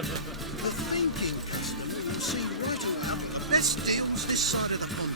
The thinking customer will see right away the best deals this side of the pond.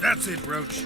That's it, Roach.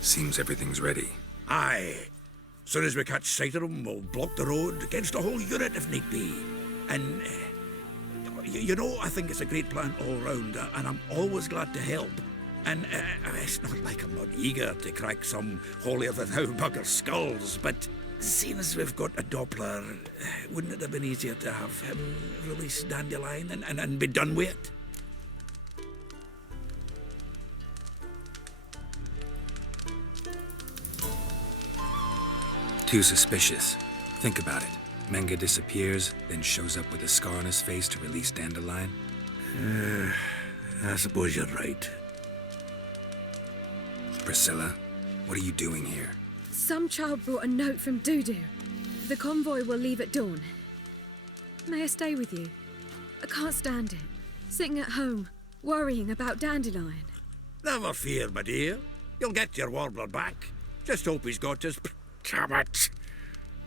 Seems everything's ready. Aye. Soon as we catch sight of them, we'll block the road against a whole unit if need be. And, you know, I think it's a great plan all round, and I'm always glad to help. And it's not like I'm not eager to crack some holier-than-thou bugger's skulls, but seeing as we've got a Doppler, wouldn't it have been easier to have him release Dandelion and be done with it? Too suspicious. Think about it. Menga disappears, then shows up with a scar on his face to release Dandelion. I suppose you're right. Priscilla, what are you doing here? Some child brought a note from Dudu. The convoy will leave at dawn. May I stay with you? I can't stand it. Sitting at home, worrying about Dandelion. Never fear, my dear. You'll get your warbler back. Just hope he's got his... Damn it!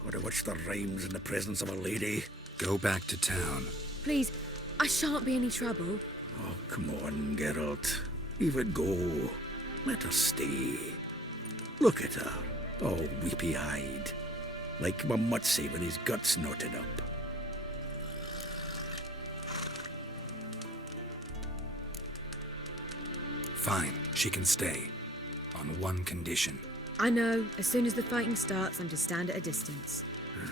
Gotta watch the rhymes in the presence of a lady. Go back to town. Please, I shan't be any trouble. Oh, come on, Geralt. Leave it go. Let her stay. Look at her, all weepy-eyed. Like my Mutsy with his guts knotted up. Fine, she can stay. On one condition. I know, as soon as the fighting starts, I'm to stand at a distance.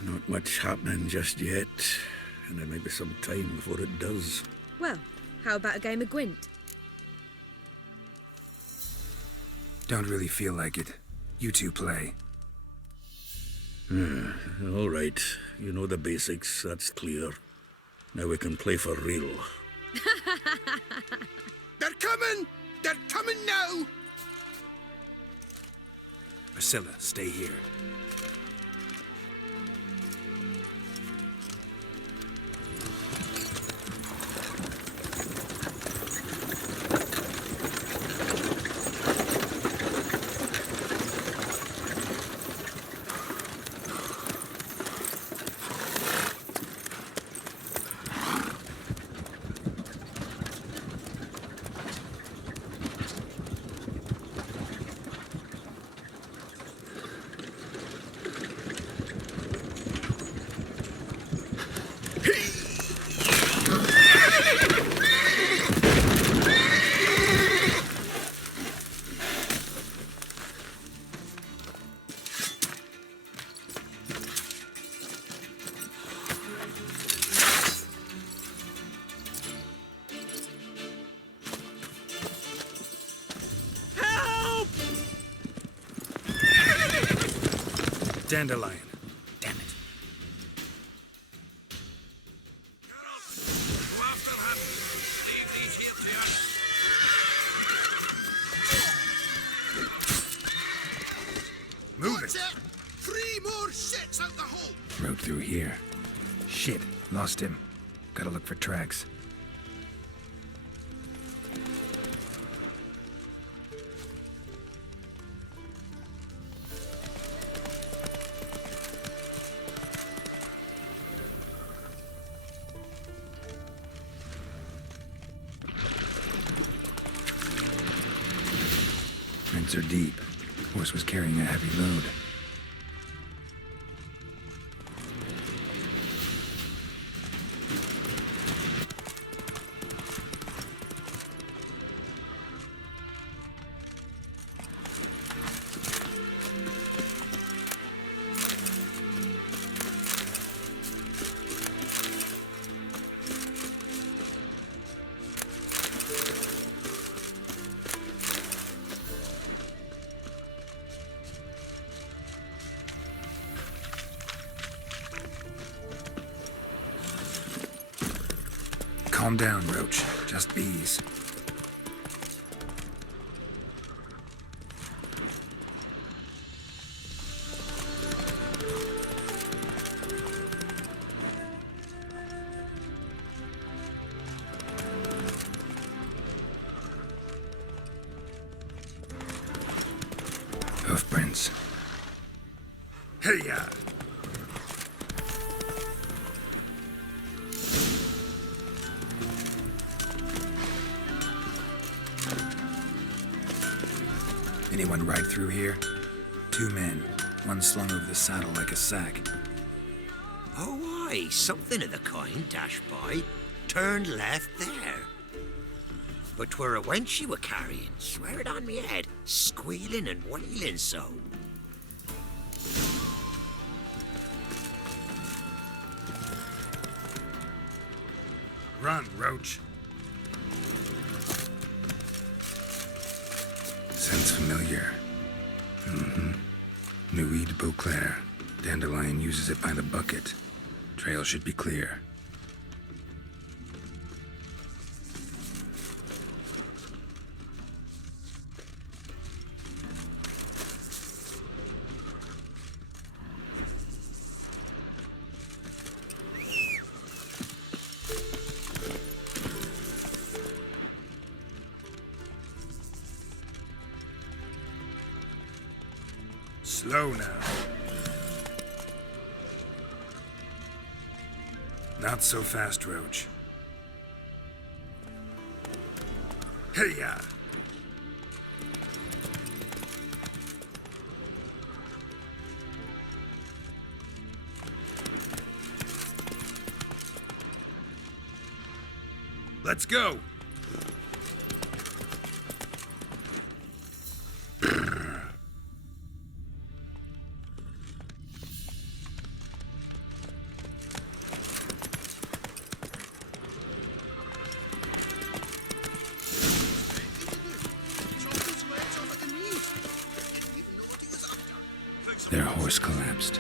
Not much happening just yet, and there may be some time before it does. Well, how about a game of Gwent? Don't really feel like it. You two play. All right, you know the basics, that's clear. Now we can play for real. They're coming! They're coming now! Priscilla, stay here. Dandelion. Damn it. Go after him. Leave these here to us. through here. Shit, lost him. Gotta look for tracks. Prints are deep. Horse was carrying a heavy load. Calm down, Roach. Just bees. Hoofprints. Hey-ya! Anyone ride through here? 2 men, one slung over the saddle like a sack. Oh, aye, something of the kind dashed by. Turned left there. But 'twere a wench she were carrying, swear it on me head, squealing and wailing so. Run, Roach. Sounds familiar. Nuit de Beauclair. Dandelion uses it by the bucket. Trail should be clear. Slow now. Not so fast, Roach. Hey-ya! Let's go! Their horse collapsed.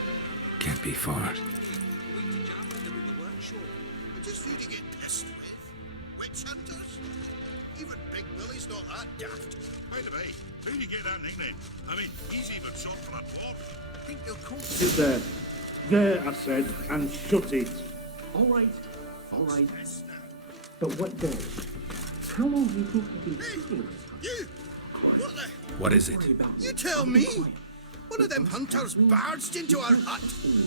Can't be far. Just who do you get pissed with? Witch hunters? Even Big Willie's not that daft. By the way, who do you get that nickname? I mean, he's even shot from a dwarf. I think they'll call Sit there. There, I said, and shut it. All right. But what does? How long do you think you've been sitting? you! What the? What is it? You tell me! One of them hunters barged into our hut,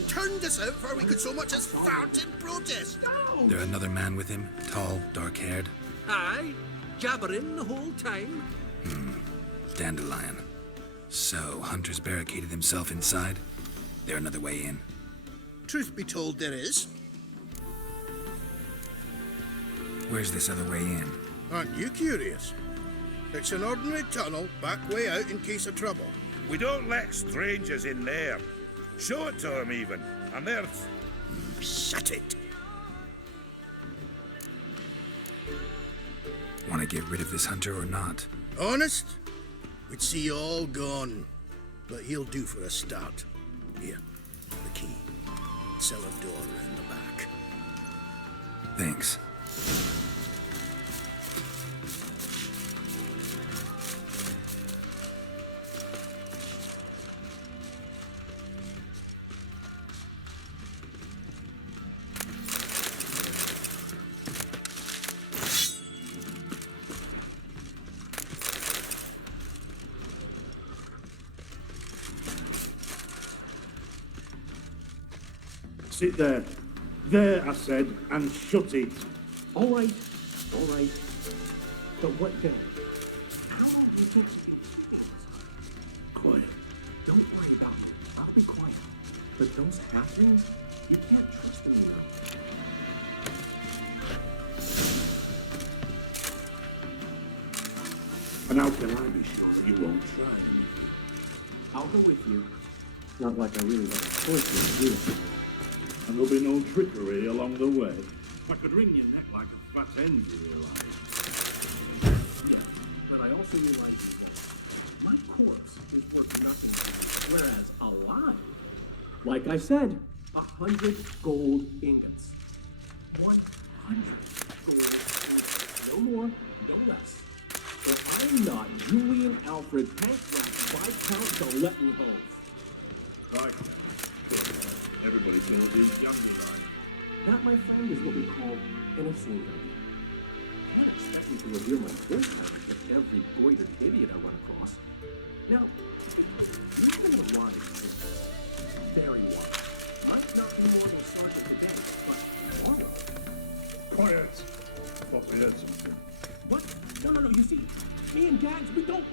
turned us out before we could so much as fart in protest. There another man with him? Tall, dark-haired? Aye, jabbering the whole time. Dandelion. So, Hunter's barricaded himself inside? There another way in? Truth be told, there is. Where's this other way in? Aren't you curious? It's an ordinary tunnel, back way out in case of trouble. We don't let strangers in there. Show it to them even. And there's... Shut it! Want to get rid of this hunter or not? Honest? We'd see you all gone. But he'll do for a start. Here, the key. Cellar door round the back. Thanks. Sit there. There, I said, and shut it. All right. But what then? How long do you think you've been keeping this? Quiet. Don't worry about me. I'll be quiet. But those halflings, you can't trust them, you know. And how can I be sure that you won't try them? I'll go with you. Not like I really have a choice here, do I? And there'll be no trickery along the way. I could wring your neck like a fat hen, you realise. Yeah, but I also realize that my corpse is worth nothing, whereas alive, like I said, 100 gold ingots. 100 gold ingots. No more, no less. Or I'm not Julian Alfred Pankrat Viscount Galettenhove. Right. Everybody knows he's young, right? That, my friend, is what we call an assumed idea. You can't expect me to reveal my full package to every goitered idiot I run across. Now, you're one of the wise, very wise. Might not be more than sergeant today, but tomorrow. Quiet. Thought we heard something. What? No, you see, me and Gags, we don't...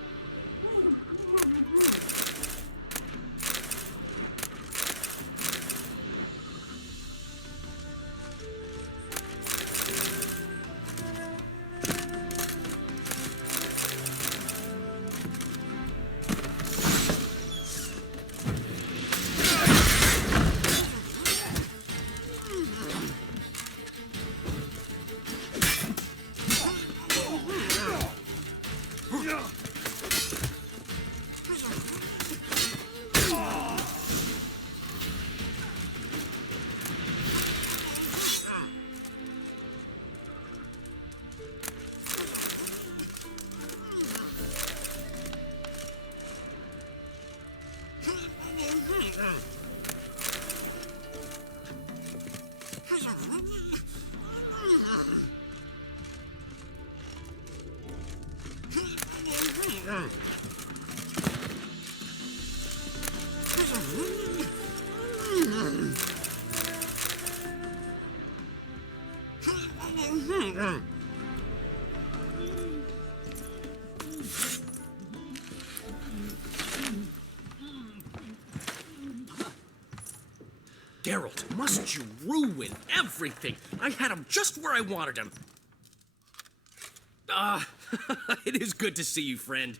Geralt, must you ruin everything? I had him just where I wanted him. It is good to see you, friend.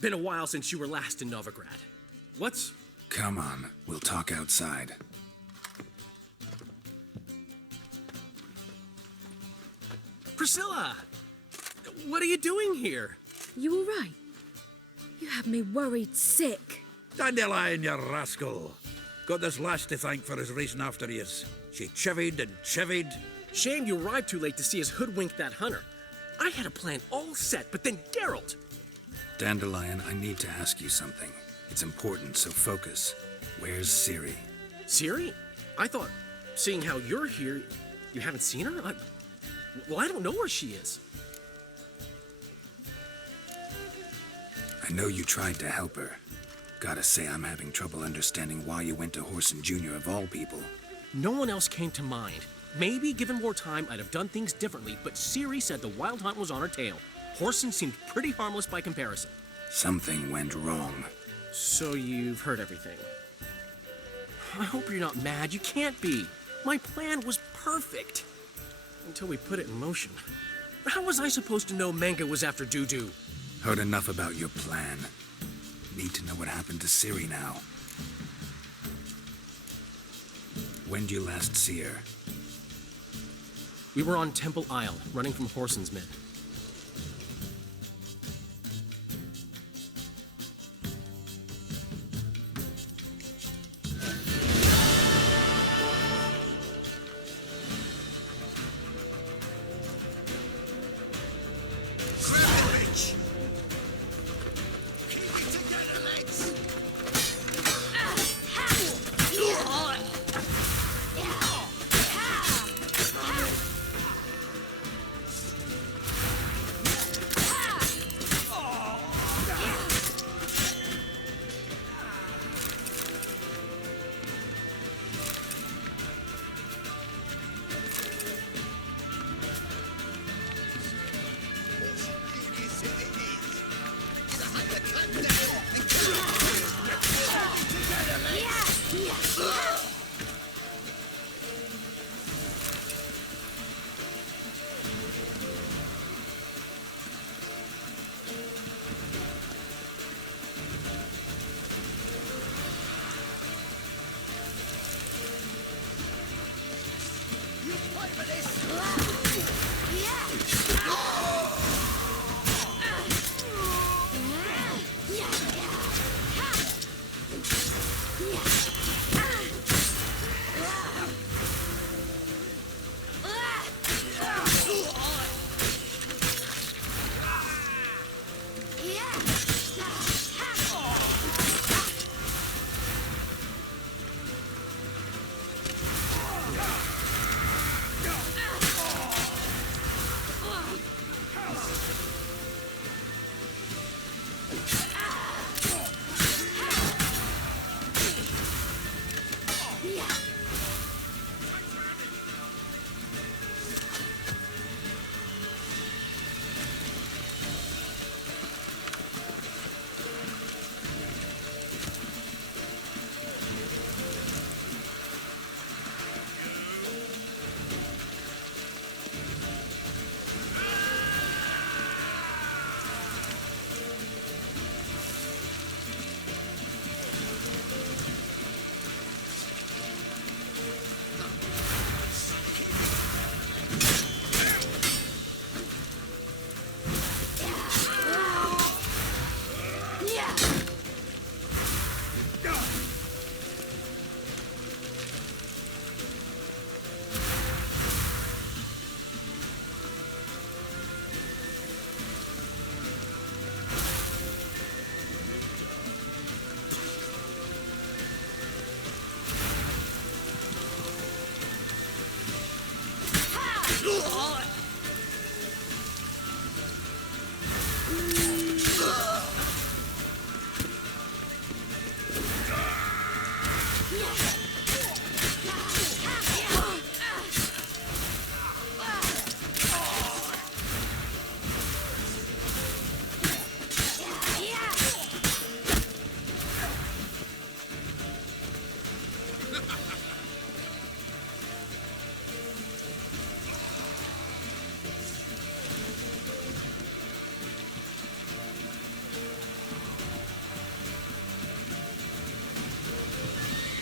Been a while since you were last in Novigrad. What's... Come on, we'll talk outside. Priscilla! What are you doing here? You all right? You had me worried sick. Dandelion, you rascal. Got this lass to thank for his racing after yous. She chivied and chivied. Shame you arrived too late to see us hoodwink that hunter. I had a plan all set, but then Geralt... Dandelion, I need to ask you something. It's important, so focus. Where's Ciri? Ciri? I thought, seeing how you're here, you haven't seen her? I don't know where she is. I know you tried to help her. Gotta say, I'm having trouble understanding why you went to Whoreson Jr. of all people. No one else came to mind. Maybe, given more time, I'd have done things differently, but Ciri said the Wild Hunt was on her tail. Whoreson seemed pretty harmless by comparison. Something went wrong. So you've heard everything. I hope you're not mad. You can't be. My plan was perfect. Until we put it in motion. How was I supposed to know Manga was after Dudu? Heard enough about your plan. Need to know what happened to Ciri now. When did you last see her? We were on Temple Isle, running from Whoreson's men.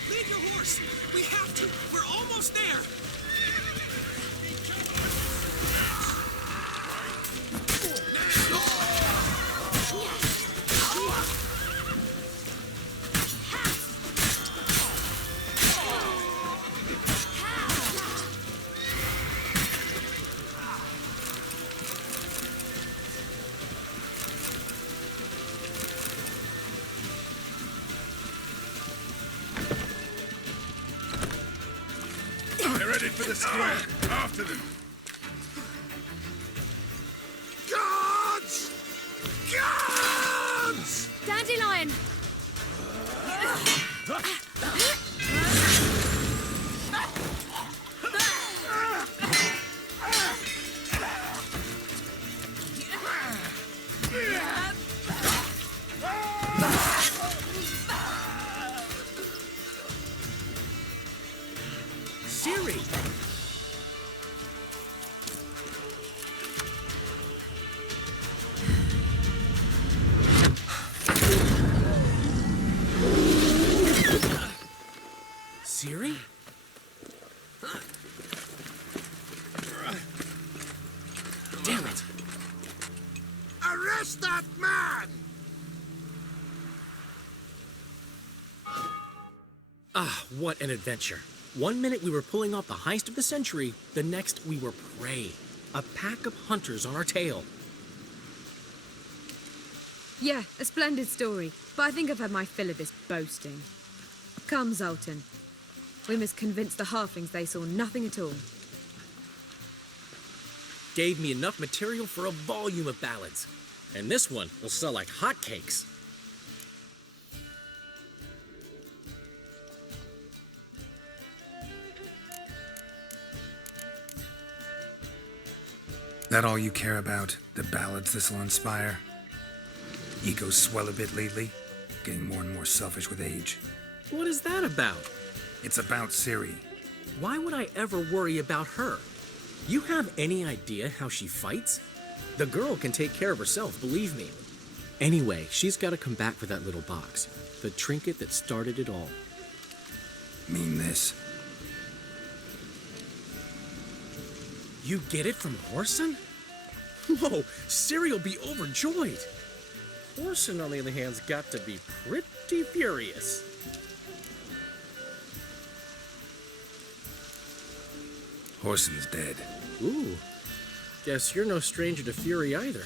Leave your horse! We have to! We're almost there! They're headed for the square. After them. Guards! Guards! Dandelion! Siri! Siri? Damn it! Arrest that man! Ah, what an adventure. One minute we were pulling off the heist of the century, the next we were prey. A pack of hunters on our tail. Yeah, a splendid story, but I think I've had my fill of this boasting. Come, Zoltan. We must convince the halflings they saw nothing at all. Gave me enough material for a volume of ballads. And this one will sell like hotcakes. That all you care about? The ballads this'll inspire? Egos swell a bit lately? Getting more and more selfish with age. What is that about? It's about Ciri. Why would I ever worry about her? You have any idea how she fights? The girl can take care of herself, believe me. Anyway, she's got to come back for that little box. The trinket that started it all. Mean this. You get it from Horson? Whoa, Ciri will be overjoyed. Horson, on the other hand, has got to be pretty furious. Horson's dead. Ooh, guess you're no stranger to fury either.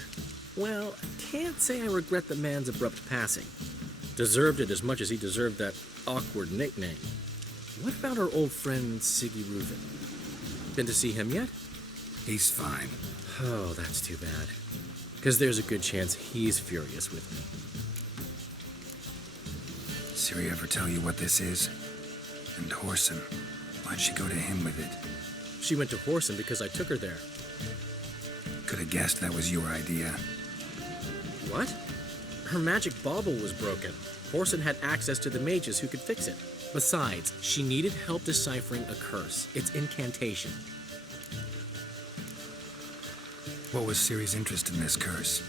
Well, can't say I regret the man's abrupt passing. Deserved it as much as he deserved that awkward nickname. What about our old friend Siggy Reuven? Been to see him yet? He's fine. Oh, that's too bad. Because there's a good chance he's furious with me. Ciri ever tell you what this is? And Horson, why'd she go to him with it? She went to Horson because I took her there. Could have guessed that was your idea. What? Her magic bauble was broken. Horson had access to the mages who could fix it. Besides, she needed help deciphering a curse. It's incantation. What was Ciri's interest in this curse?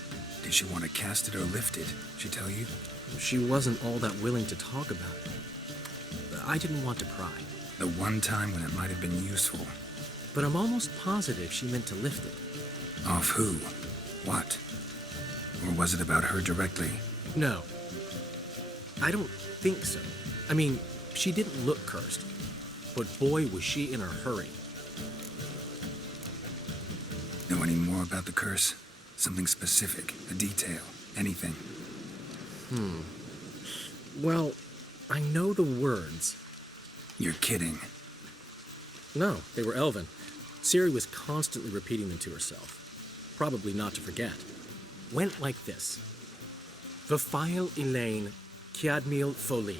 Did she want to cast it or lift it? She tell you? She wasn't all that willing to talk about it. I didn't want to pry. The one time when it might have been useful. But I'm almost positive she meant to lift it. Off who? What? Or was it about her directly? No. I don't think so. I mean, she didn't look cursed. But boy, was she in a hurry. Know any more about the curse? Something specific, a detail, anything? Well, I know the words. You're kidding. No, they were Elven. Ciri was constantly repeating them to herself. Probably not to forget. went like this. Vafile Elaine Kiadmil Foli.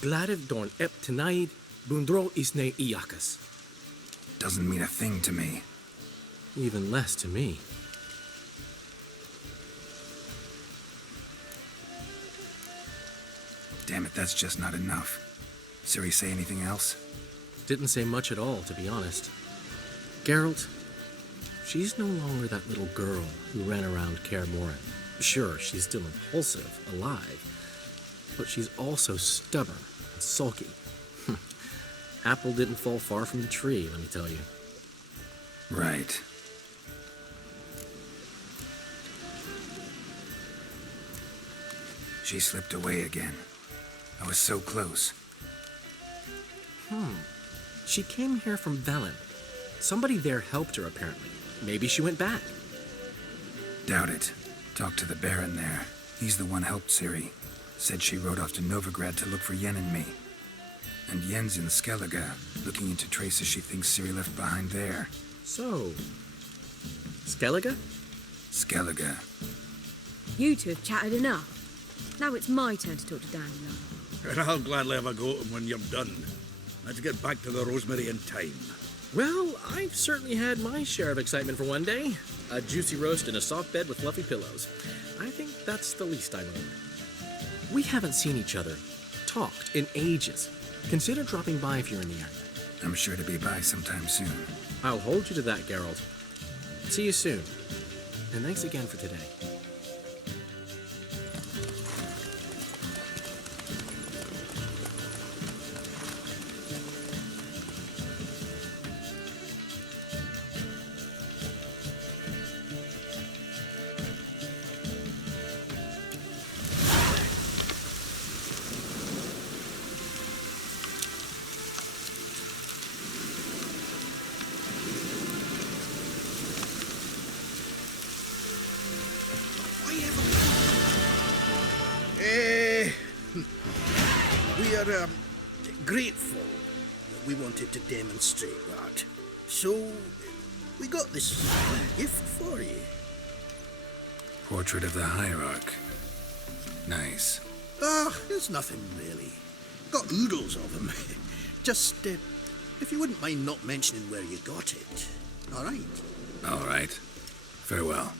Gladiv Dorn Ep Tenaid Bundro Isne Iakas. Doesn't mean a thing to me. Even less to me. Damn it, that's just not enough. Ciri say anything else? Didn't say much at all, to be honest. Geralt, she's no longer that little girl who ran around Kaer Morhen. Sure, she's still impulsive, alive, but she's also stubborn and sulky. Apple didn't fall far from the tree, let me tell you. Right. She slipped away again. I was so close. She came here from Velen. Somebody there helped her, apparently. Maybe she went back. Doubt it. Talked to the Baron there. He's the one helped Ciri. Said she rode off to Novigrad to look for Yen and me. And Yen's in Skellige, looking into traces she thinks Ciri left behind there. So, Skellige? Skellige. You two have chatted enough. Now it's my turn to talk to Dandelion. And I'll gladly have a go at him when you're done. Let's get back to the Rosemary in time. Well, I've certainly had my share of excitement for one day. A juicy roast in a soft bed with fluffy pillows. I think that's the least I mind. We haven't seen each other, talked, in ages. Consider dropping by if you're in the area. I'm sure to be by sometime soon. I'll hold you to that, Geralt. See you soon. And thanks again for today. We are grateful that we wanted to demonstrate that. So, we got this gift for you. Portrait of the Hierarch. Nice. It's nothing really. Got oodles of them. Just, if you wouldn't mind not mentioning where you got it. All right? All right. Farewell.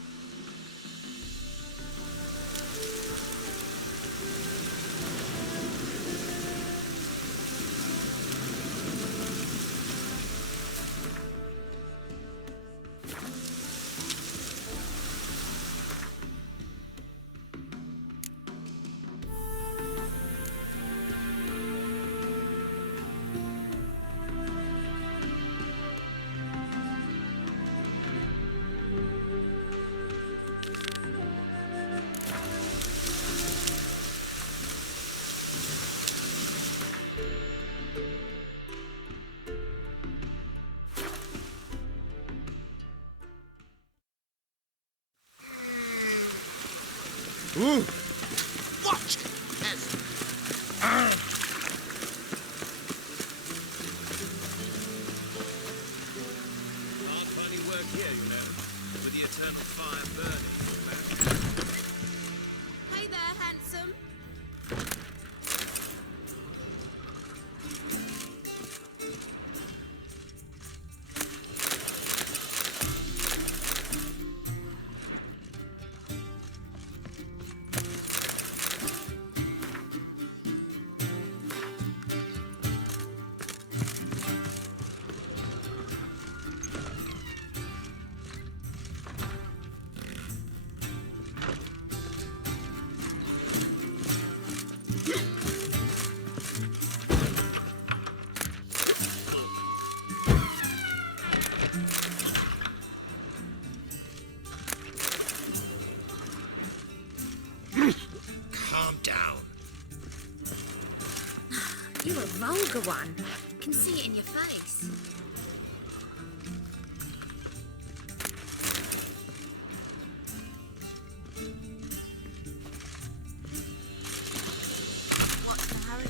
Ooh! Watch! Yes. Hard finding work here, you know, with the eternal fire burning. Hey there, handsome. Calm down. You're a vulgar one. Can see it in your face. What's the hurry?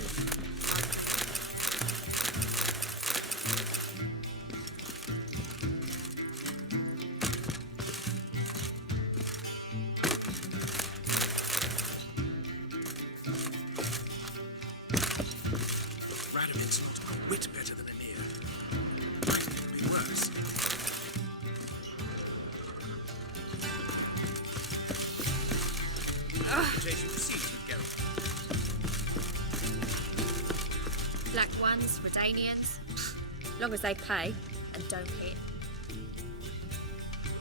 Invitation received, Geralt. Black ones, Redanians. Long as they pay and don't hit.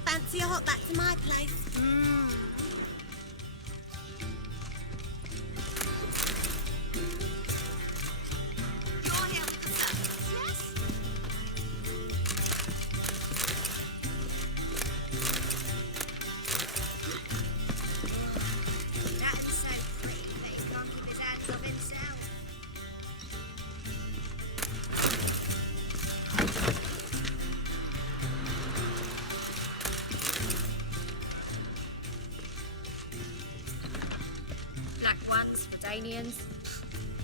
Fancy a hot back to my place? Your help, sir. Yes? That is so pretty that he can't keep his hands off himself. Black ones, Redanians.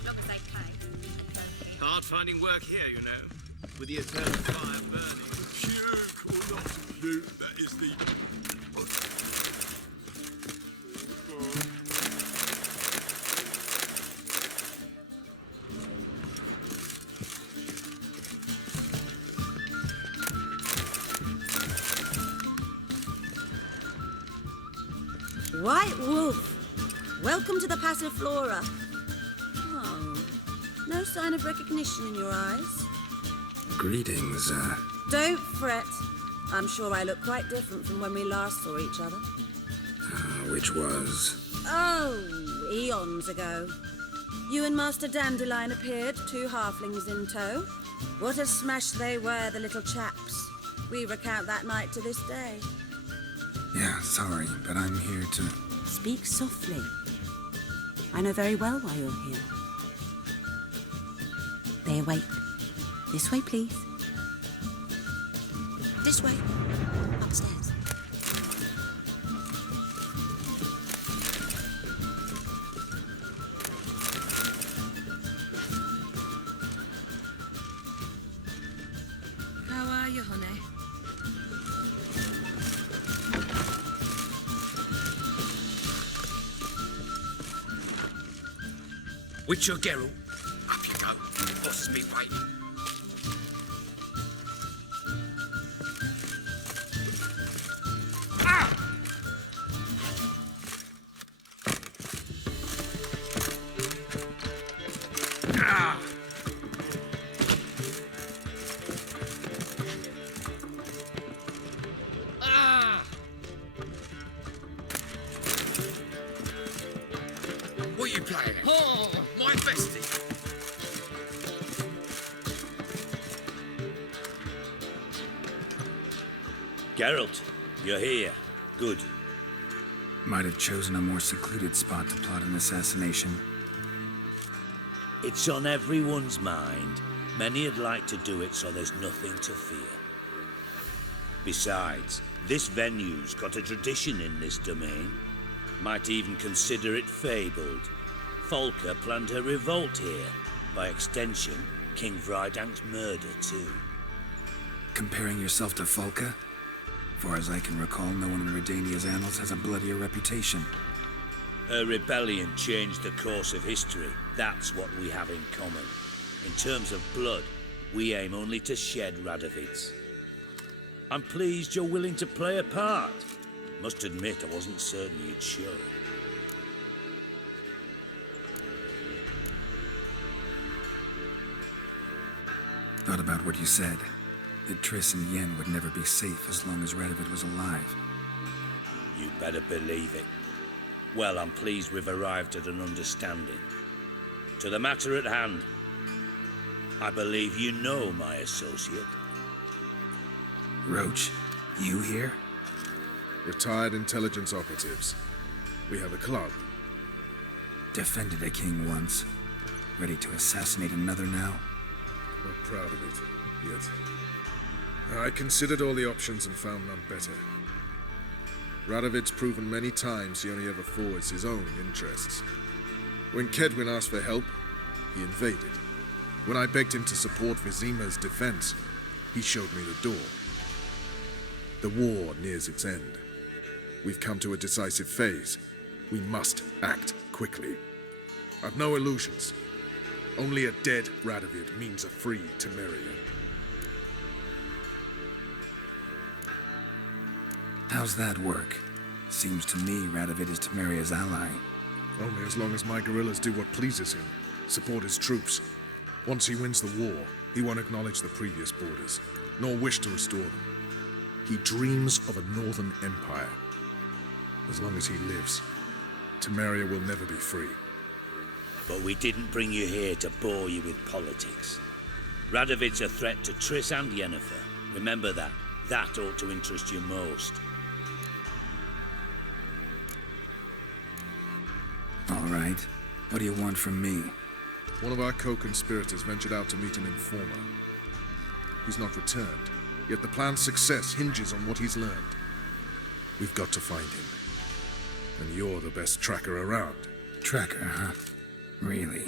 Long as they pay and don't hit. Hard finding work here, you know. With the eternal fire burning. Puke or not puke, that is the... White Wolf, welcome to the Passiflora. Oh, no sign of recognition in your eyes. Greetings, Don't fret. I'm sure I look quite different from when we last saw each other. which was... Oh, eons ago. You and Master Dandelion appeared, 2 halflings in tow. What a smash they were, the little chaps. We recount that night to this day. Yeah, sorry, but I'm here to... Speak softly. I know very well why you're here. They wait. This way, please. This way. Upstairs. How are you, honey? Witcher Geralt, up you go. Boss has been waiting. What are you playing at? Oh, my bestie. Geralt, you're here. Good. Might have chosen a more secluded spot to plot an assassination. It's on everyone's mind. Many'd like to do it so there's nothing to fear. Besides, this venue's got a tradition in this domain. Might even consider it fabled. Folker planned her revolt here. By extension, King Vrydank's murder too. Comparing yourself to Folka? Far as I can recall, no one in Redania's annals has a bloodier reputation. Her rebellion changed the course of history. That's what we have in common. In terms of blood, we aim only to shed Radovid's. I'm pleased you're willing to play a part. Must admit, I wasn't certain you'd show. Thought about what you said. That Triss and Yen would never be safe as long as Radovid was alive. You better believe it. Well, I'm pleased we've arrived at an understanding. To the matter at hand, I believe you know my associate. Roach, you here? Retired intelligence operatives. We have a club. Defended a king once. Ready to assassinate another now? Not proud of it, yet. I considered all the options and found none better. Radovid's proven many times he only ever forwards his own interests. When Kedwin asked for help, he invaded. When I begged him to support Vizima's defense, he showed me the door. The war nears its end. We've come to a decisive phase. We must act quickly. I've no illusions. Only a dead Radovid means a free Temeria. How's that work? Seems to me Radovid is Temeria's ally. Only as long as my guerrillas do what pleases him, support his troops. Once he wins the war, he won't acknowledge the previous borders, nor wish to restore them. He dreams of a northern empire. As long as he lives, Temeria will never be free. But we didn't bring you here to bore you with politics. Radovid's a threat to Triss and Yennefer. Remember that. That ought to interest you most. All right. What do you want from me? One of our co-conspirators ventured out to meet an informer. He's not returned, yet the plan's success hinges on what he's learned. We've got to find him. And you're the best tracker around. Tracker, huh? Really?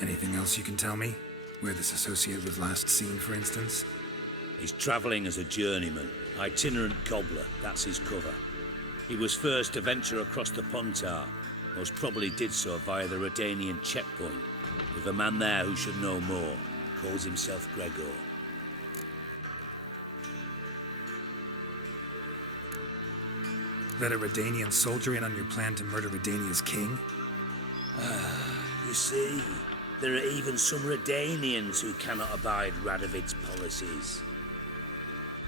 Anything else you can tell me? Where this associate was last seen, for instance? He's travelling as a journeyman, itinerant cobbler, that's his cover. He was first to venture across the Pontar, most probably did so via the Redanian checkpoint, with a man there who should know more, calls himself Gregor. Let a Redanian soldier in on your plan to murder Redania's king? You see, there are even some Redanians who cannot abide Radovid's policies.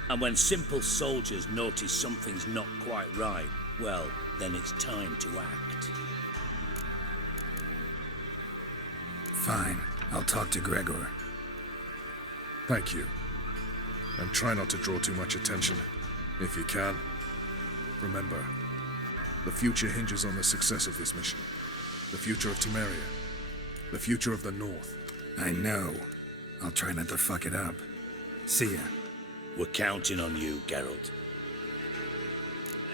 And when simple soldiers notice something's not quite right, well, then it's time to act. Fine. I'll talk to Gregor. Thank you. And try not to draw too much attention, if you can. Remember, the future hinges on the success of this mission. The future of Temeria. The future of the North. I know. I'll try not to fuck it up. See ya. We're counting on you, Geralt.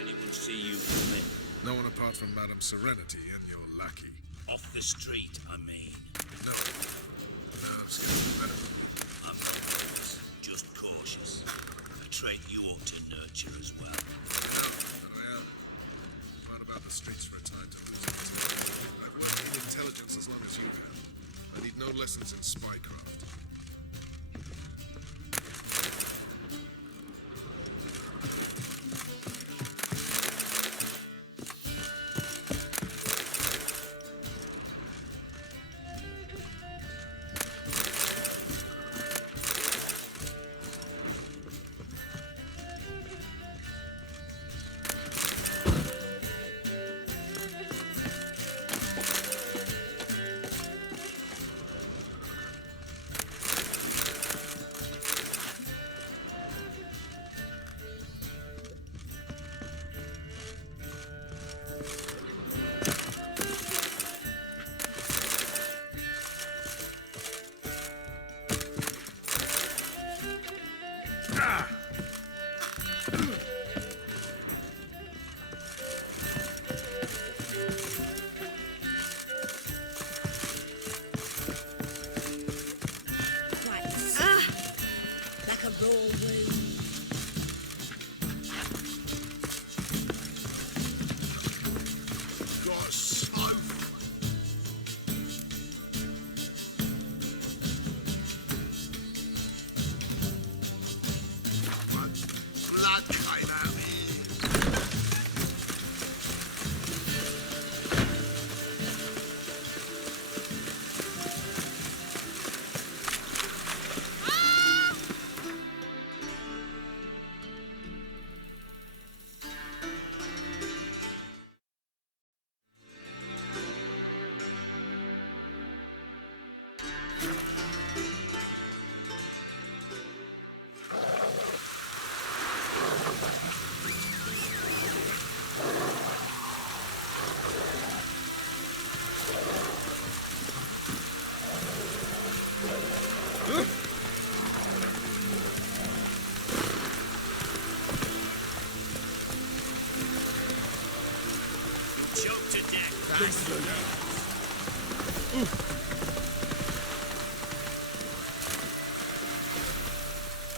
Anyone see you come in? No one apart from Madame Serenity and your lackey. Off the street, I mean. No. Madame's getting better than you. I'm not nervous, just cautious. A trait you ought to nurture as well. I am. Thought about the streets for a time to lose it. I've worked in intelligence as long as you have. I need no lessons in spycraft.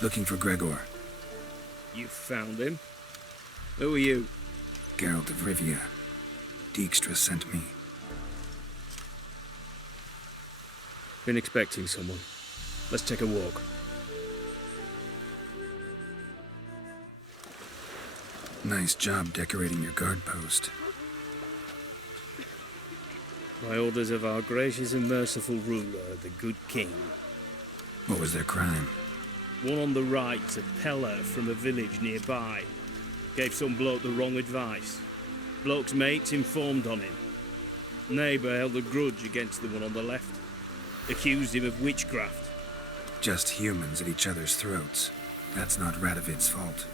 Looking for Gregor. You found him? Who are you? Geralt of Rivia. Dijkstra sent me. Been expecting someone. Let's take a walk. Nice job decorating your guard post. By orders of our gracious and merciful ruler, the good king. What was their crime? One on the right, a peller from a village nearby. Gave some bloke the wrong advice. Bloke's mates informed on him. Neighbour held a grudge against the one on the left. Accused him of witchcraft. Just humans at each other's throats. That's not Radovid's fault.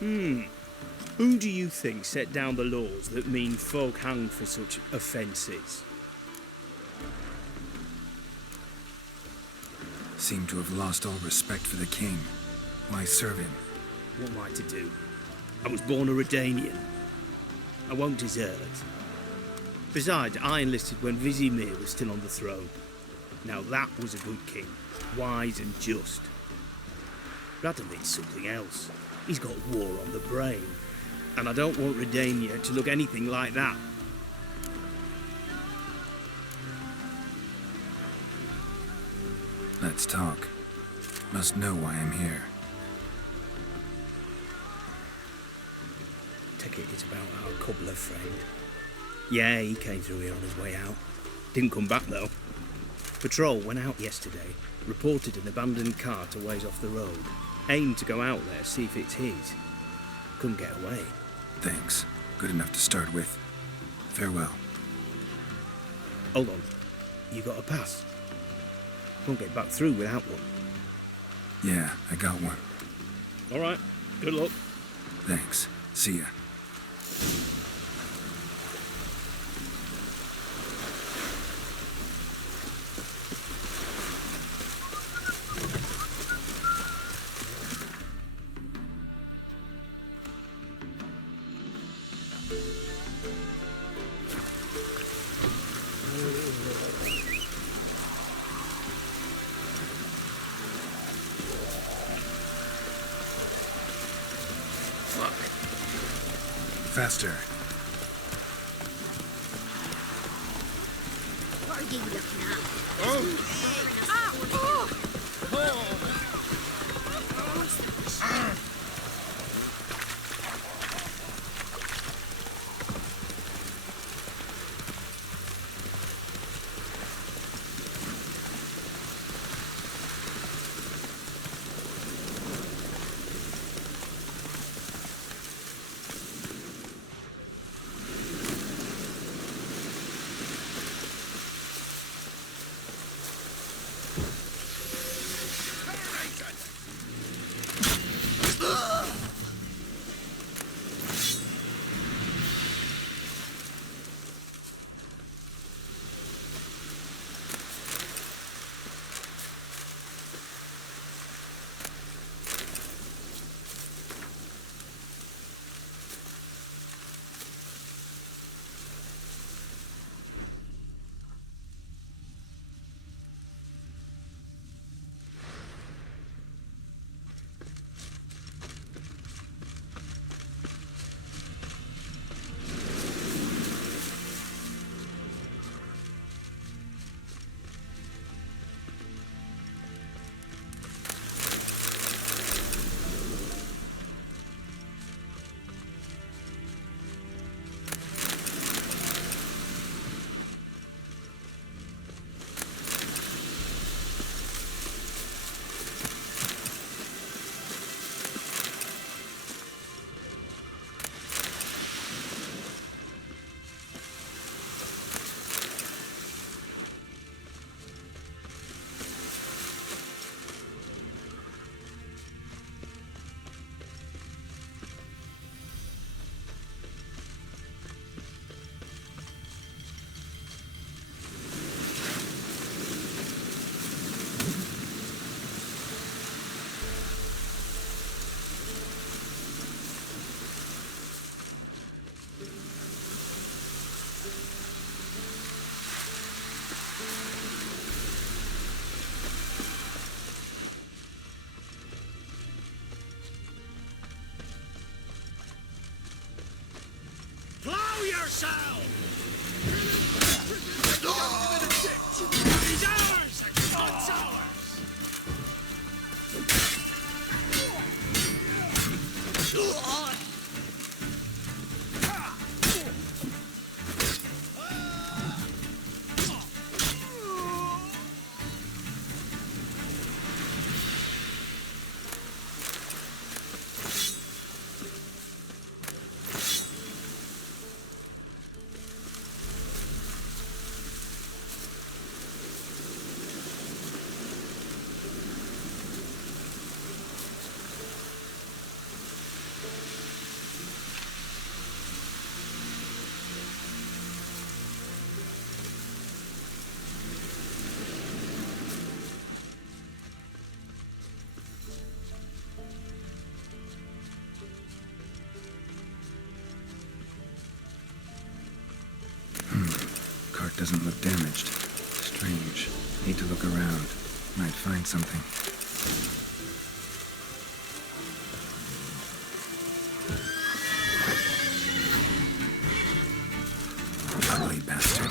Who do you think set down the laws that mean folk hanged for such offences? Seem to have lost all respect for the king. Why serve him? What am I to do? I was born a Redanian. I won't desert. Besides, I enlisted when Vizimir was still on the throne. Now that was a good king, wise and just. Radovid's something else. He's got war on the brain. And I don't want Redania to look anything like that. Let's talk. Must know why I'm here. Take it it's about our cobbler friend. Yeah, he came through here on his way out. Didn't come back though. Patrol went out yesterday, reported an abandoned cart a ways off the road. Aimed to go out there, see if it's his. Couldn't get away. Thanks. Good enough to start with. Farewell. Hold on. You got a pass? Won't get back through without one. Yeah, I got one. All right. Good luck. Thanks. See ya. Faster. What are you looking at? yourself! He's ours! It's ours! doesn't look damaged. Strange. Need to look around. Might find something. Ugly bastard.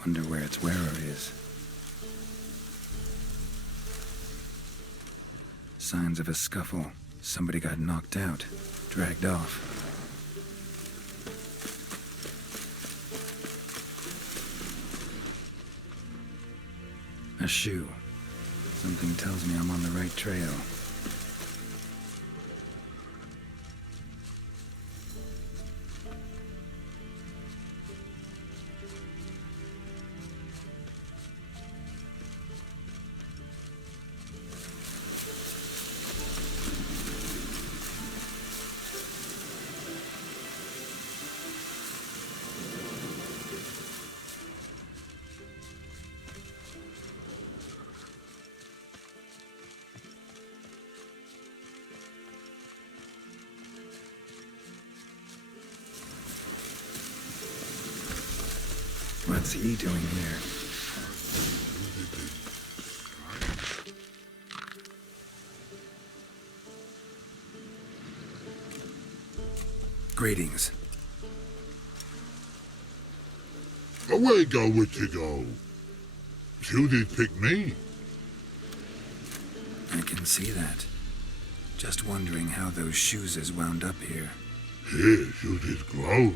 Wonder where its wearer is. Signs of a scuffle. Somebody got knocked out, dragged off. A shoe. Something tells me I'm on the right trail. What's he doing here? Greetings. Away go with you go. You did pick me. I can see that. Just wondering how those shoes wound up here. Here you did grow.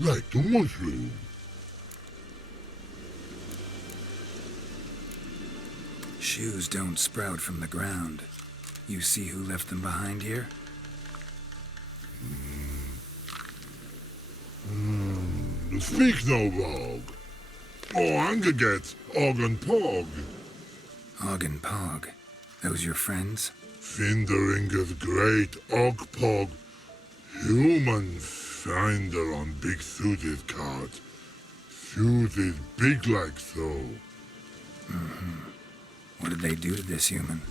Like the mushroom. Shoes don't sprout from the ground. You see who left them behind here? Speak no log. Oh, Angaget, Og and Pog. Og and Pog. Those your friends? Finderinga's great Og Pog. Human finder on big suited cart. Suited big like so. What did they do to this human?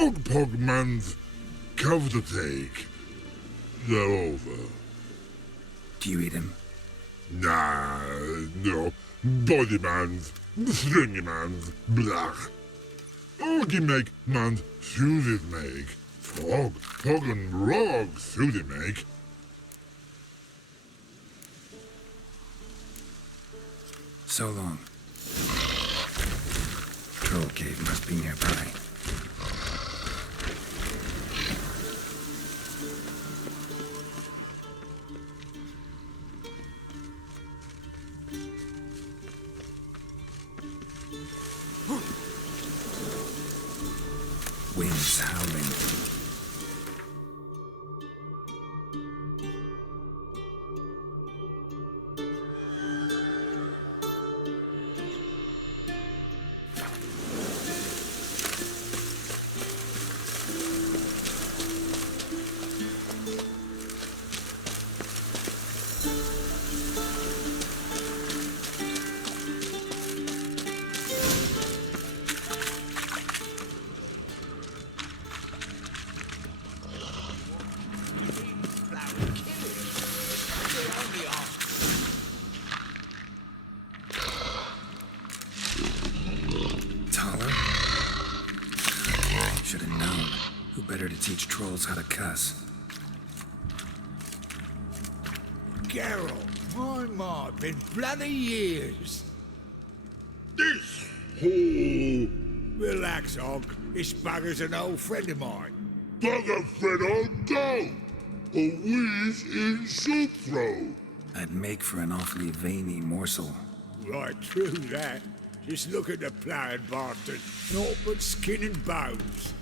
Og Pog man's cover to take. They're over. Do you eat him? Nah, no. Body man's, stringy man's, blach. Oggy make man's suited make. Pog and rog suited make. So long. Troll cave must be nearby. Winds howling. Should have known. Who better to teach trolls how to cuss? Geralt, my, been bloody years. This hole. Relax, Og. This bugger's an old friend of mine. Bugger friend on go. A wheeze in soup throw. I'd make for an awfully veiny morsel. Right, true that. Just look at the ploughing bastard. Naught but skin and bones.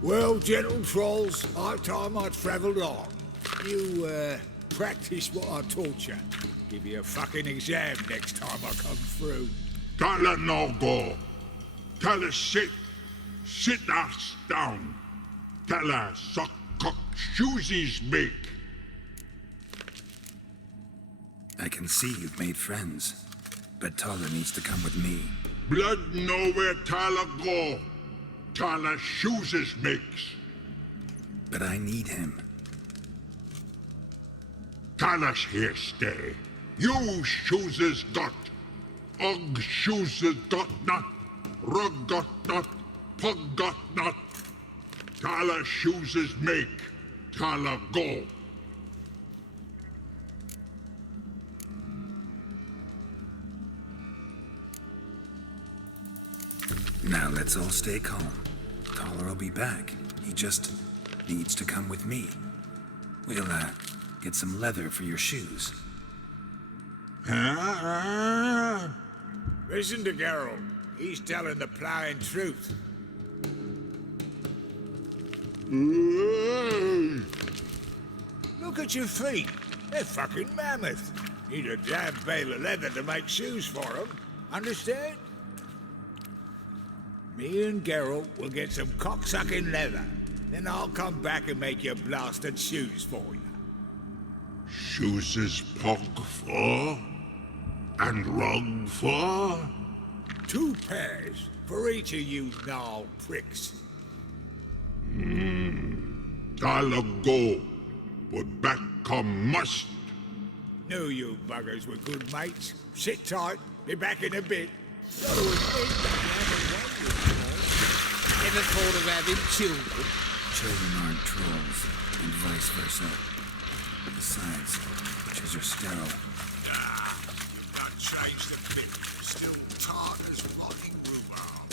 Well, gentle trolls, high time I travelled on. You, practice what I taught you. Give you a fucking exam next time I come through. Can't let no go. Tell her sit. Sit ass down. Tell her suck cock shoesies make. I can see you've made friends, but Tala needs to come with me. Blood know where Tala go. Tala chooses makes. But I need him. Tala's here stay. You chooses got. Og chooses got not. Rug got not. Pug got not. Tala chooses make. Tala go. Now let's all stay calm. Tala will be back. He just needs to come with me. We'll, get some leather for your shoes. Listen to Geralt. He's telling the plowing truth. Look at your feet. They're fucking mammoth. Need a damn bale of leather to make shoes for them. Understand? Me and Geralt will get some cocksucking leather. Then I'll come back and make your blasted shoes for you. Chooses pug for? And rug for? 2 pairs for each of you gnarled pricks. Tala go. But back come must. Knew you buggers were good mates. Sit tight. Be back in a bit. Got to admit, Never thought of having children. Children aren't trolls, and vice versa. Besides, witches are sterile. Not changed a bit. Still tart as rotting rhubarb.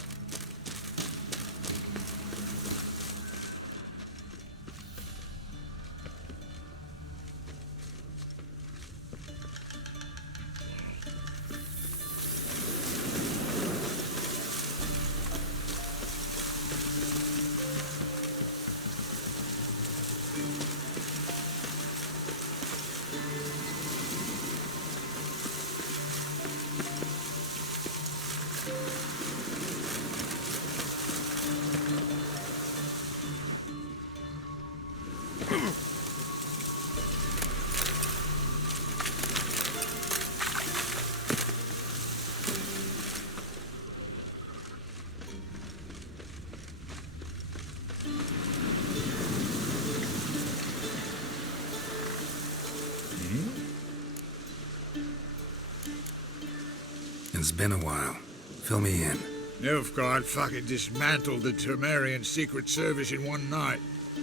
It's been a while. Fill me in. Nilfgaard fucking dismantled the Temerian Secret Service in one night.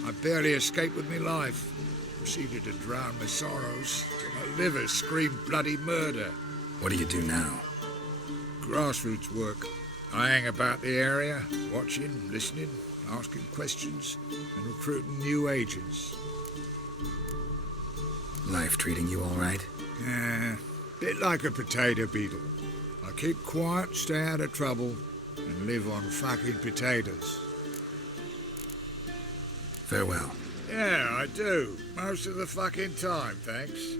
I barely escaped with my life. Proceeded to drown my sorrows till my liver screamed bloody murder. What do you do now? Grassroots work. I hang about the area, watching, listening, asking questions, and recruiting new agents. Life treating you all right? Yeah, bit like a potato beetle. I keep quiet, stay out of trouble, and live on fucking potatoes. Farewell. Yeah, I do. Most of the fucking time, thanks.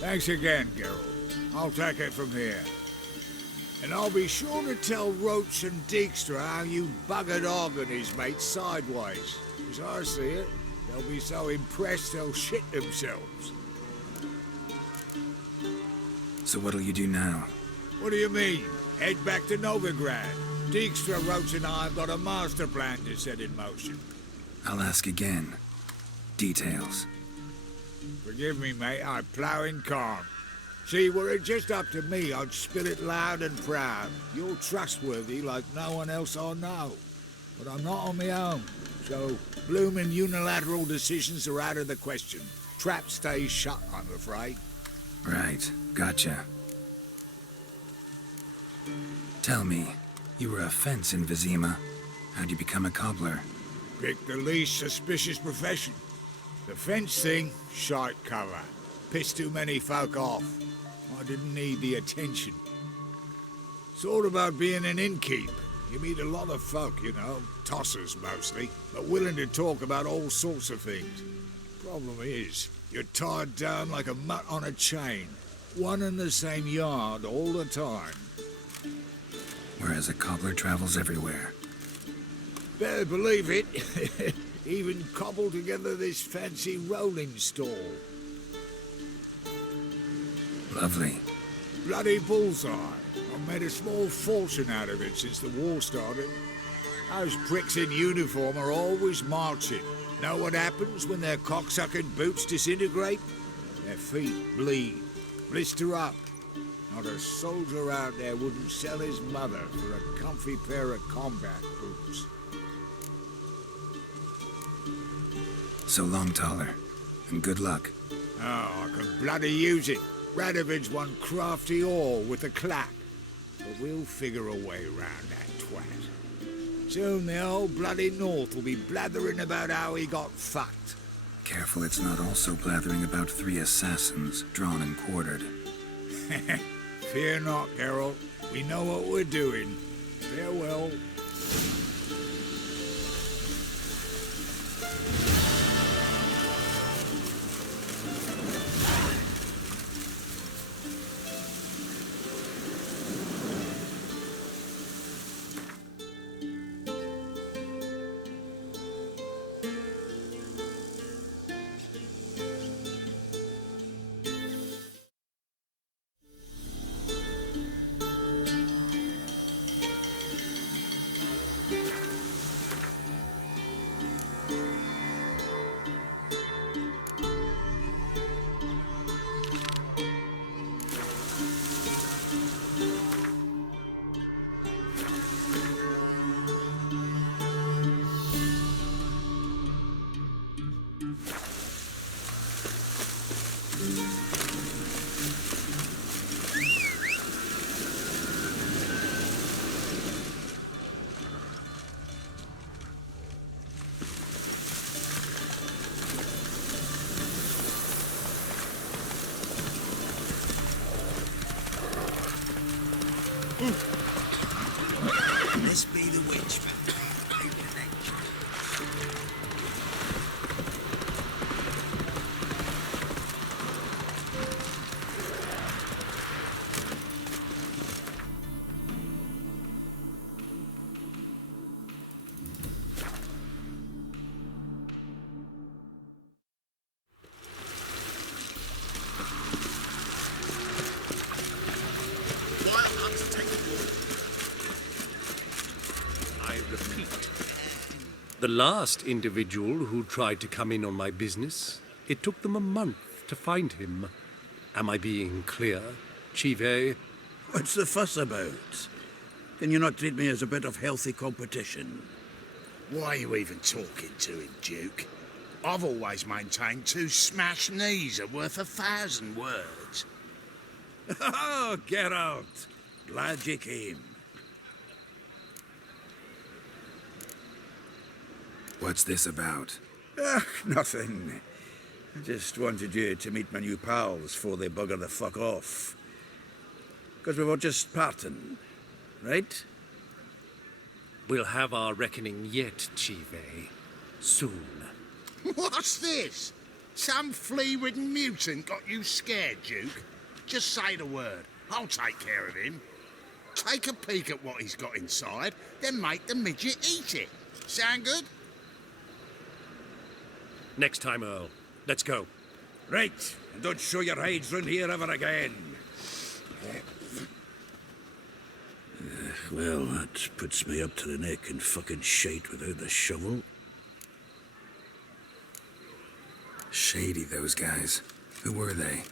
Thanks again, Geralt. I'll take it from here. And I'll be sure to tell Roach and Dijkstra how you buggered Og and his mates sideways. As I see it, they'll be so impressed they'll shit themselves. So what'll you do now? What do you mean? Head back to Novigrad. Dijkstra, Roach and I have got a master plan to set in motion. I'll ask again. Details. Forgive me, mate, I'm ploughing calm. See, were it just up to me, I'd spit it loud and proud. You're trustworthy like no one else I know. But I'm not on my own, so bloomin' unilateral decisions are out of the question. Trap stays shut, I'm afraid. Right, gotcha. Tell me, you were a fence in Vizima. How'd you become a cobbler? Pick the least suspicious profession. The fence thing, shite cover. Pissed too many folk off. I didn't need the attention. It's all about being an innkeep. You meet a lot of folk, you know, tossers mostly, but willing to talk about all sorts of things. Problem is, you're tied down like a mutt on a chain. One and the same yard all the time. Whereas a cobbler travels everywhere. Better believe it. Even cobbled together this fancy rolling stall. Lovely. Bloody bullseye. I've made a small fortune out of it since the war started. Those pricks in uniform are always marching. Know what happens when their cocksucking boots disintegrate? Their feet bleed, blister up. Not a soldier out there wouldn't sell his mother for a comfy pair of combat boots. So long, Taller, and good luck. Oh, I can bloody use it. Radovid's one crafty all with a clack. But we'll figure a way round that twat. Soon the whole bloody North will be blathering about how he got fucked. Careful it's not also blathering about 3 assassins, drawn and quartered. Fear not, Geralt. We know what we're doing. Farewell. This be the witch. The last individual who tried to come in on my business, it took them a month to find him. Am I being clear, Chive? What's the fuss about? Can you not treat me as a bit of healthy competition? Why are you even talking to him, Duke? I've always maintained 2 smashed knees are worth 1,000 words. Oh, Geralt. Glad you came. What's this about? Nothing. I just wanted you to meet my new pals before they bugger the fuck off. Because we were just parting, right? We'll have our reckoning yet, Chive. Soon. What's this? Some flea-ridden mutant got you scared, Duke? Just say the word. I'll take care of him. Take a peek at what he's got inside, then make the midget eat it. Sound good? Next time, Earl. Let's go. Right, and don't show your hides round here ever again. Well, that puts me up to the neck in fucking shite without the shovel. Shady, those guys. Who were they?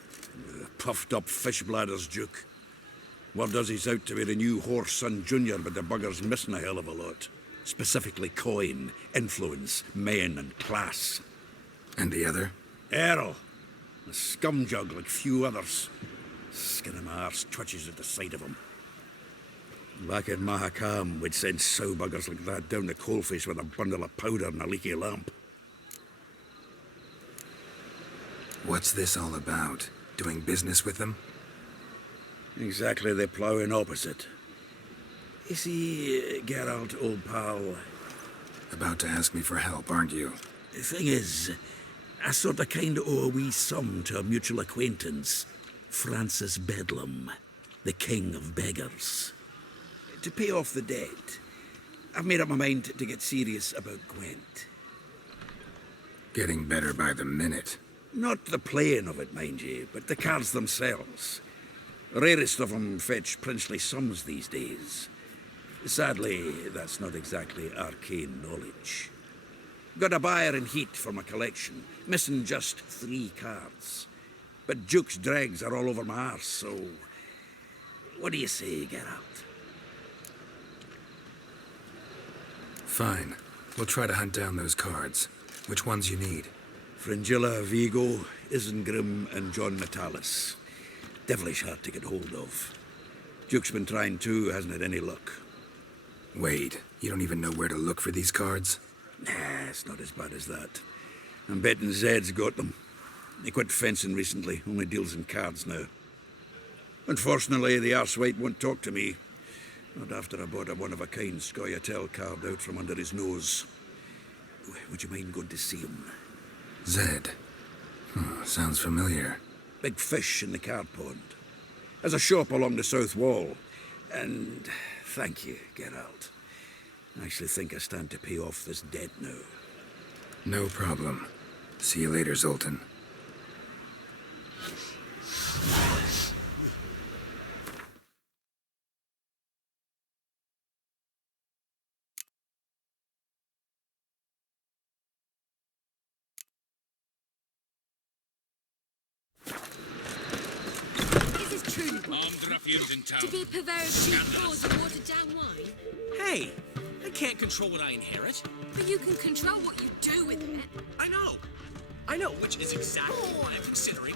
Puffed up fish bladders, Duke. Word does he's out to be the new Whoreson Junior, but the bugger's missing a hell of a lot. Specifically coin, influence, men, and class. And the other? Earl. A scumjug like few others. Skin of my arse twitches at the sight of him. Back in Mahakam, we'd send sow buggers like that down the coalface with a bundle of powder and a leaky lamp. What's this all about? Doing business with them? Exactly the ploughing opposite. You see, Geralt, old pal... About to ask me for help, aren't you? The thing is, I sort of kind of owe a wee sum to a mutual acquaintance, Francis Bedlam, the king of beggars. To pay off the debt, I've made up my mind to get serious about Gwent. Getting better by the minute. Not the playing of it, mind you, but the cards themselves. The rarest of them fetch princely sums these days. Sadly, that's not exactly arcane knowledge. Got a buyer in heat for my collection, missing just 3 cards. But Duke's dregs are all over my arse, so... What do you say, Geralt? Fine. We'll try to hunt down those cards. Which ones you need? Fringilla, Vigo, Isengrim, and John Metalis. Devilish hard to get hold of. Duke's been trying too, hasn't had any luck. Wait, you don't even know where to look for these cards? Nah, it's not as bad as that. I'm betting Zed's got them. He quit fencing recently, only deals in cards now. Unfortunately, the arsewite won't talk to me. Not after I bought a one-of-a-kind Scoia'tael card out from under his nose. Would you mind going to see him? Zed. Sounds familiar. Big fish in the card pond. Has a shop along the south wall. And thank you, Geralt. I actually think I stand to pay off this debt now. No problem. See you later, Zoltan. Armed ruffians in town. To be Pavera's chief cause of watered down wine? Hey, I can't control what I inherit. But you can control what you do with it. I know, which is exactly what I'm considering.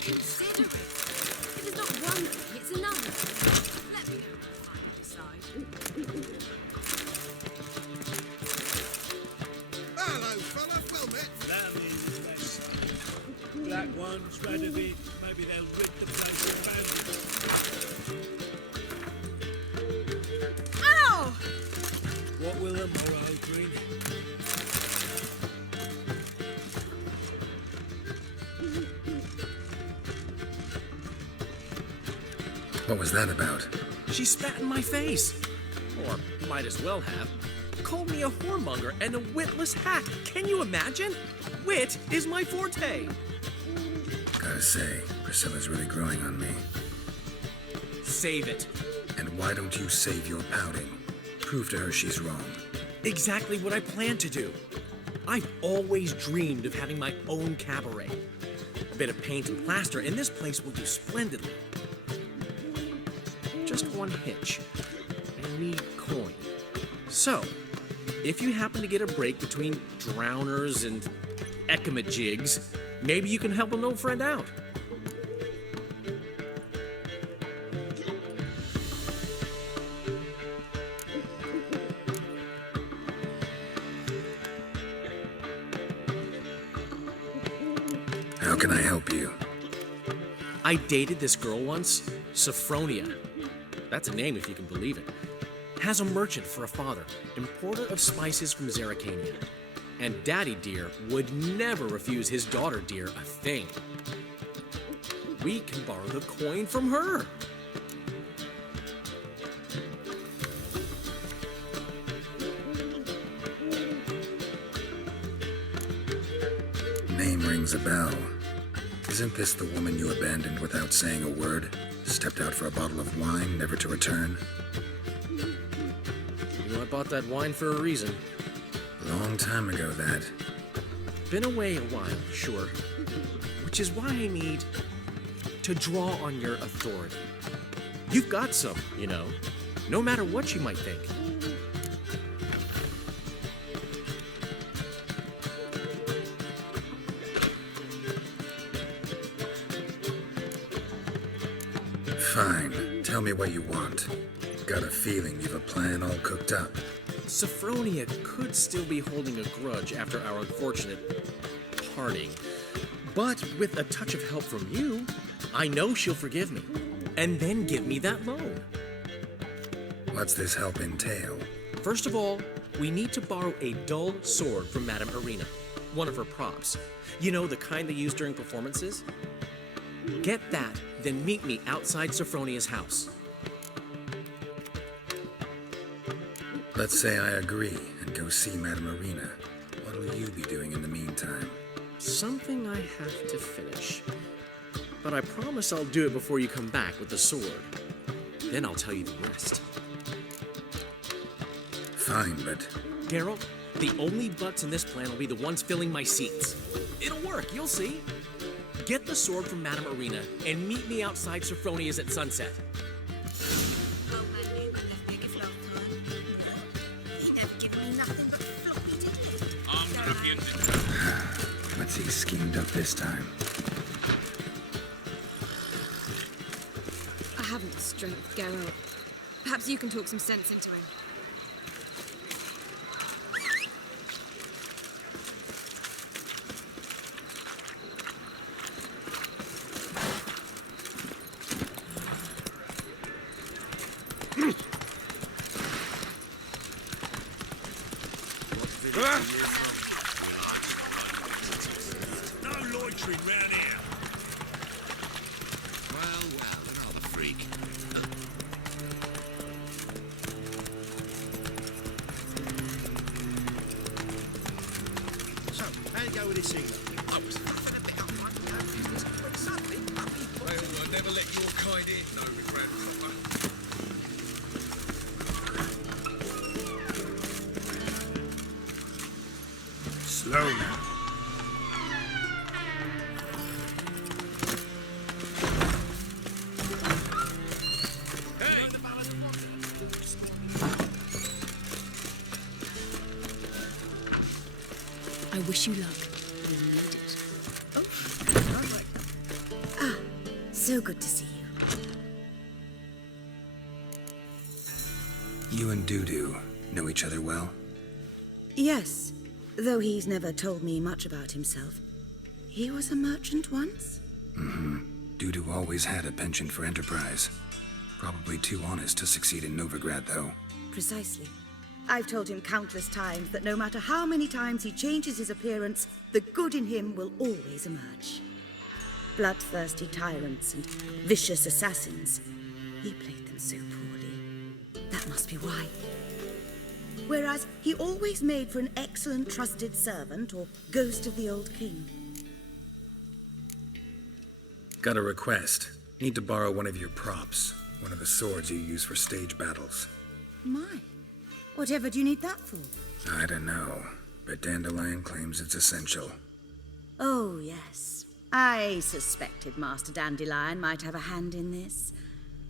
Consider it. If it's not one thing, it's another. Let me know what I decide. Hello, fella. Well met. Black ones, Radovid, maybe they'll rid the place of bandits. Ow! What will them, Morrow Green? What was that about? She spat in my face. Or might as well have. Called me a whoremonger and a witless hack. Can you imagine? Wit is my forte. Gotta say, Priscilla's really growing on me. Save it. And why don't you save your pouting? Prove to her she's wrong. Exactly what I plan to do. I've always dreamed of having my own cabaret. A bit of paint and plaster, and this place will do splendidly. Just one hitch. I need coin. So, if you happen to get a break between drowners and ekamajigs, maybe you can help an old friend out. How can I help you? I dated this girl once, Sophronia. That's a name if you can believe it. Has a merchant for a father, importer of spices from Zerrikania. And Daddy Dear would never refuse his daughter Dear a thing. We can borrow the coin from her. Name rings a bell. Isn't this the woman you abandoned without saying a word? Stepped out for a bottle of wine, never to return? You know, I bought that wine for a reason. Long time ago, that. Been away a while, sure. Which is why I need to draw on your authority. You've got some, you know, no matter what you might think. Fine. Tell me what you want. Got a feeling you've a plan all cooked up. Sophronia could still be holding a grudge after our unfortunate parting. But with a touch of help from you, I know she'll forgive me. And then give me that loan. What's this help entail? First of all, we need to borrow a dull sword from Madame Arena, one of her props. You know, the kind they use during performances? Get that, then meet me outside Sophronia's house. Let's say I agree and go see Madame Arena. What will you be doing in the meantime? Something I have to finish. But I promise I'll do it before you come back with the sword. Then I'll tell you the rest. Fine, but... Geralt, the only butts in this plan will be the ones filling my seats. It'll work, you'll see. Get the sword from Madame Arena and meet me outside Sophronia's at sunset. What's he schemed up this time? I haven't the strength, Geralt. Perhaps you can talk some sense into him. No loitering round here. Well, another freak. So, how'd it go with this evening? I was nothing a bit up one business when suddenly I'll never let your kind in, no, grandpapa. Slow now. I wish you luck. You need it. Ah, so good to see you. You and Dudu know each other well? Yes, though he's never told me much about himself. He was a merchant once? Mm-hmm. Dudu always had a penchant for enterprise. Probably too honest to succeed in Novigrad, though. Precisely. I've told him countless times that no matter how many times he changes his appearance, the good in him will always emerge. Bloodthirsty tyrants and vicious assassins. He played them so poorly. That must be why. Whereas he always made for an excellent trusted servant or ghost of the old king. Got a request. Need to borrow one of your props. One of the swords you use for stage battles. My, whatever do you need that for? I don't know, but Dandelion claims it's essential. Oh, yes. I suspected Master Dandelion might have a hand in this.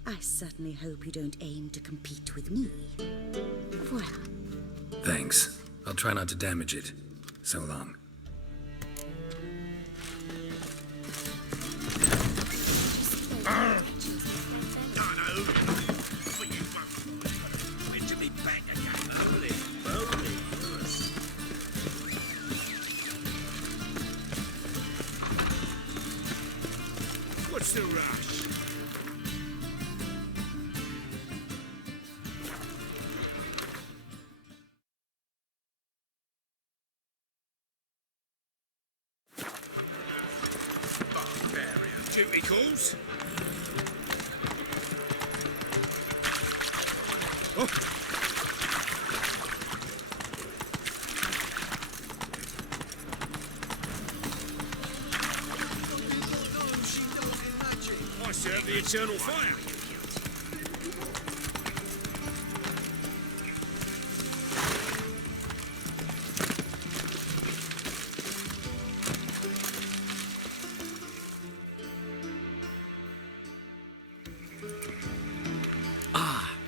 I certainly hope you don't aim to compete with me. Voilà. Thanks. I'll try not to damage it. So long. What's the rush? Barbarian. Duty calls. Oh. I serve the eternal fire.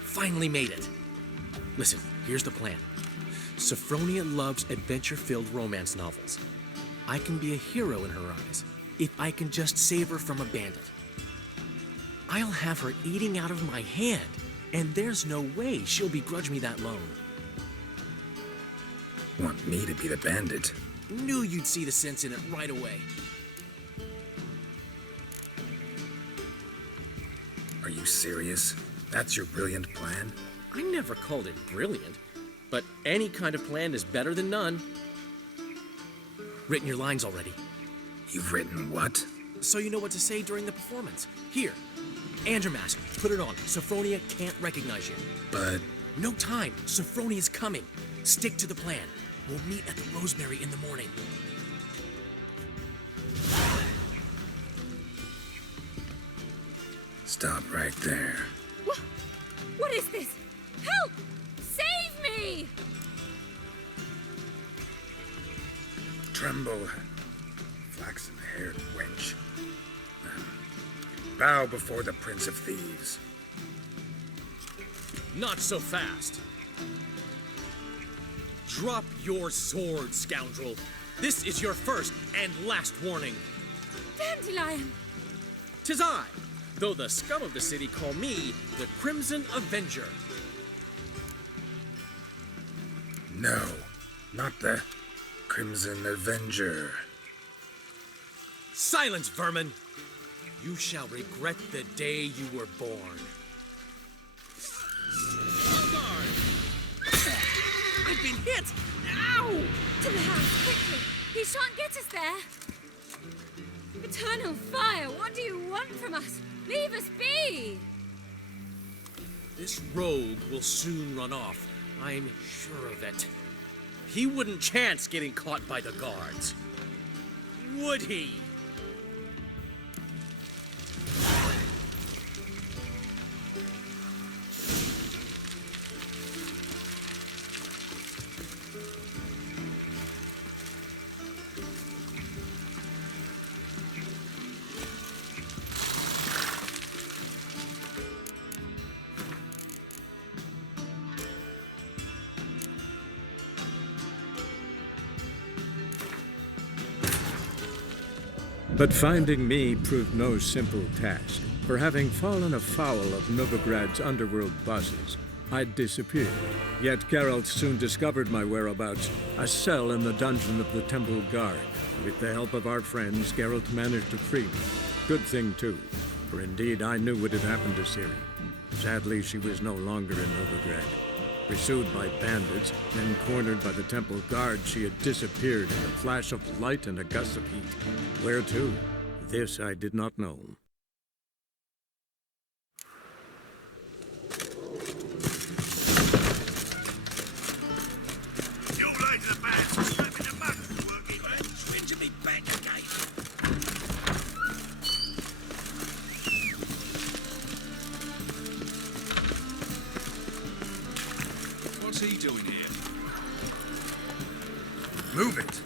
Finally made it. Listen, here's the plan. Sophronia loves adventure-filled romance novels. I can be a hero in her eyes if I can just save her from a bandit. I'll have her eating out of my hand, and there's no way she'll begrudge me that loan. Want me to be the bandit? Knew you'd see the sense in it right away. Are you serious? That's your brilliant plan? I never called it brilliant, but any kind of plan is better than none. Written your lines already. You've written what? So you know what to say during the performance. Here, and your mask. Put it on. Sophronia can't recognize you. But... No time. Sophronia's coming. Stick to the plan. We'll meet at the Rosemary in the morning. Stop right there. What is this? Help! Save me! Tremble, flaxen-haired wench. Bow before the Prince of Thieves. Not so fast. Drop your sword, scoundrel. This is your first and last warning. Dandelion! 'Tis I, though the scum of the city call me the Crimson Avenger. No, not the Crimson Avenger. Silence, vermin! You shall regret the day you were born. I've been hit! Ow! To the house, quickly! He shan't get us there! Eternal fire, what do you want from us? Leave us be! This rogue will soon run off. I'm sure of it. He wouldn't chance getting caught by the guards. Would he? But finding me proved no simple task, for having fallen afoul of Novigrad's underworld bosses, I'd disappeared. Yet Geralt soon discovered my whereabouts, a cell in the dungeon of the Temple Guard. With the help of our friends, Geralt managed to free me. Good thing, too, for indeed I knew what had happened to Ciri. Sadly, she was no longer in Novigrad. Pursued by bandits, then cornered by the Temple Guard, she had disappeared in a flash of light and a gust of heat. Where to? This I did not know. You laid the bad for slapping the mug, working man. Swinging me back again. What's he doing here? Move it!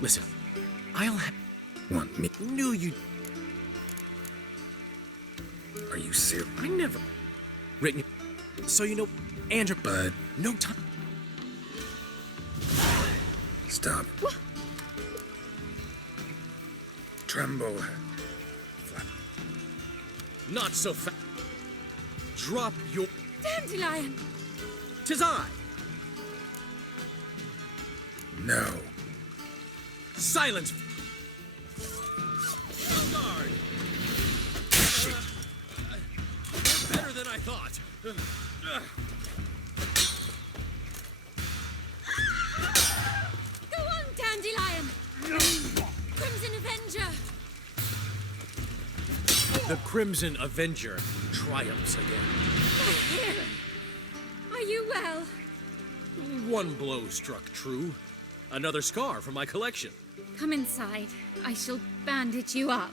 Listen, I'll Want me? Knew you... Are you serious? I never... Written... So you know, Andrew... But... No time... Stop. What? Tremble. Not so fast. Drop your... Dandelion! 'Tis I! No. Silence! Guard! Better than I thought. Go on, Dandelion! Crimson Avenger! The Crimson Avenger triumphs again. My hero! Are you well? One blow struck true. Another scar from my collection. Come inside. I shall bandage you up.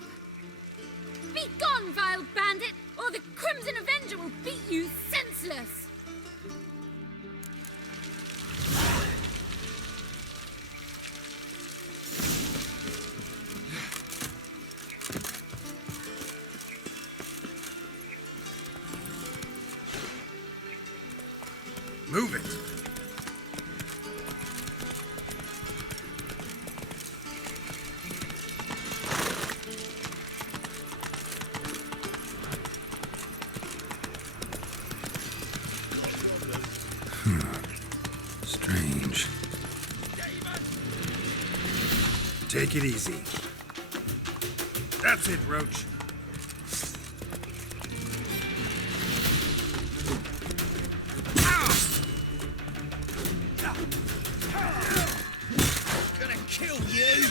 Be gone, vile bandit, or the Crimson Avenger will beat you senseless! Move it! Strange. Take it easy. That's it, Roach. Gonna kill you!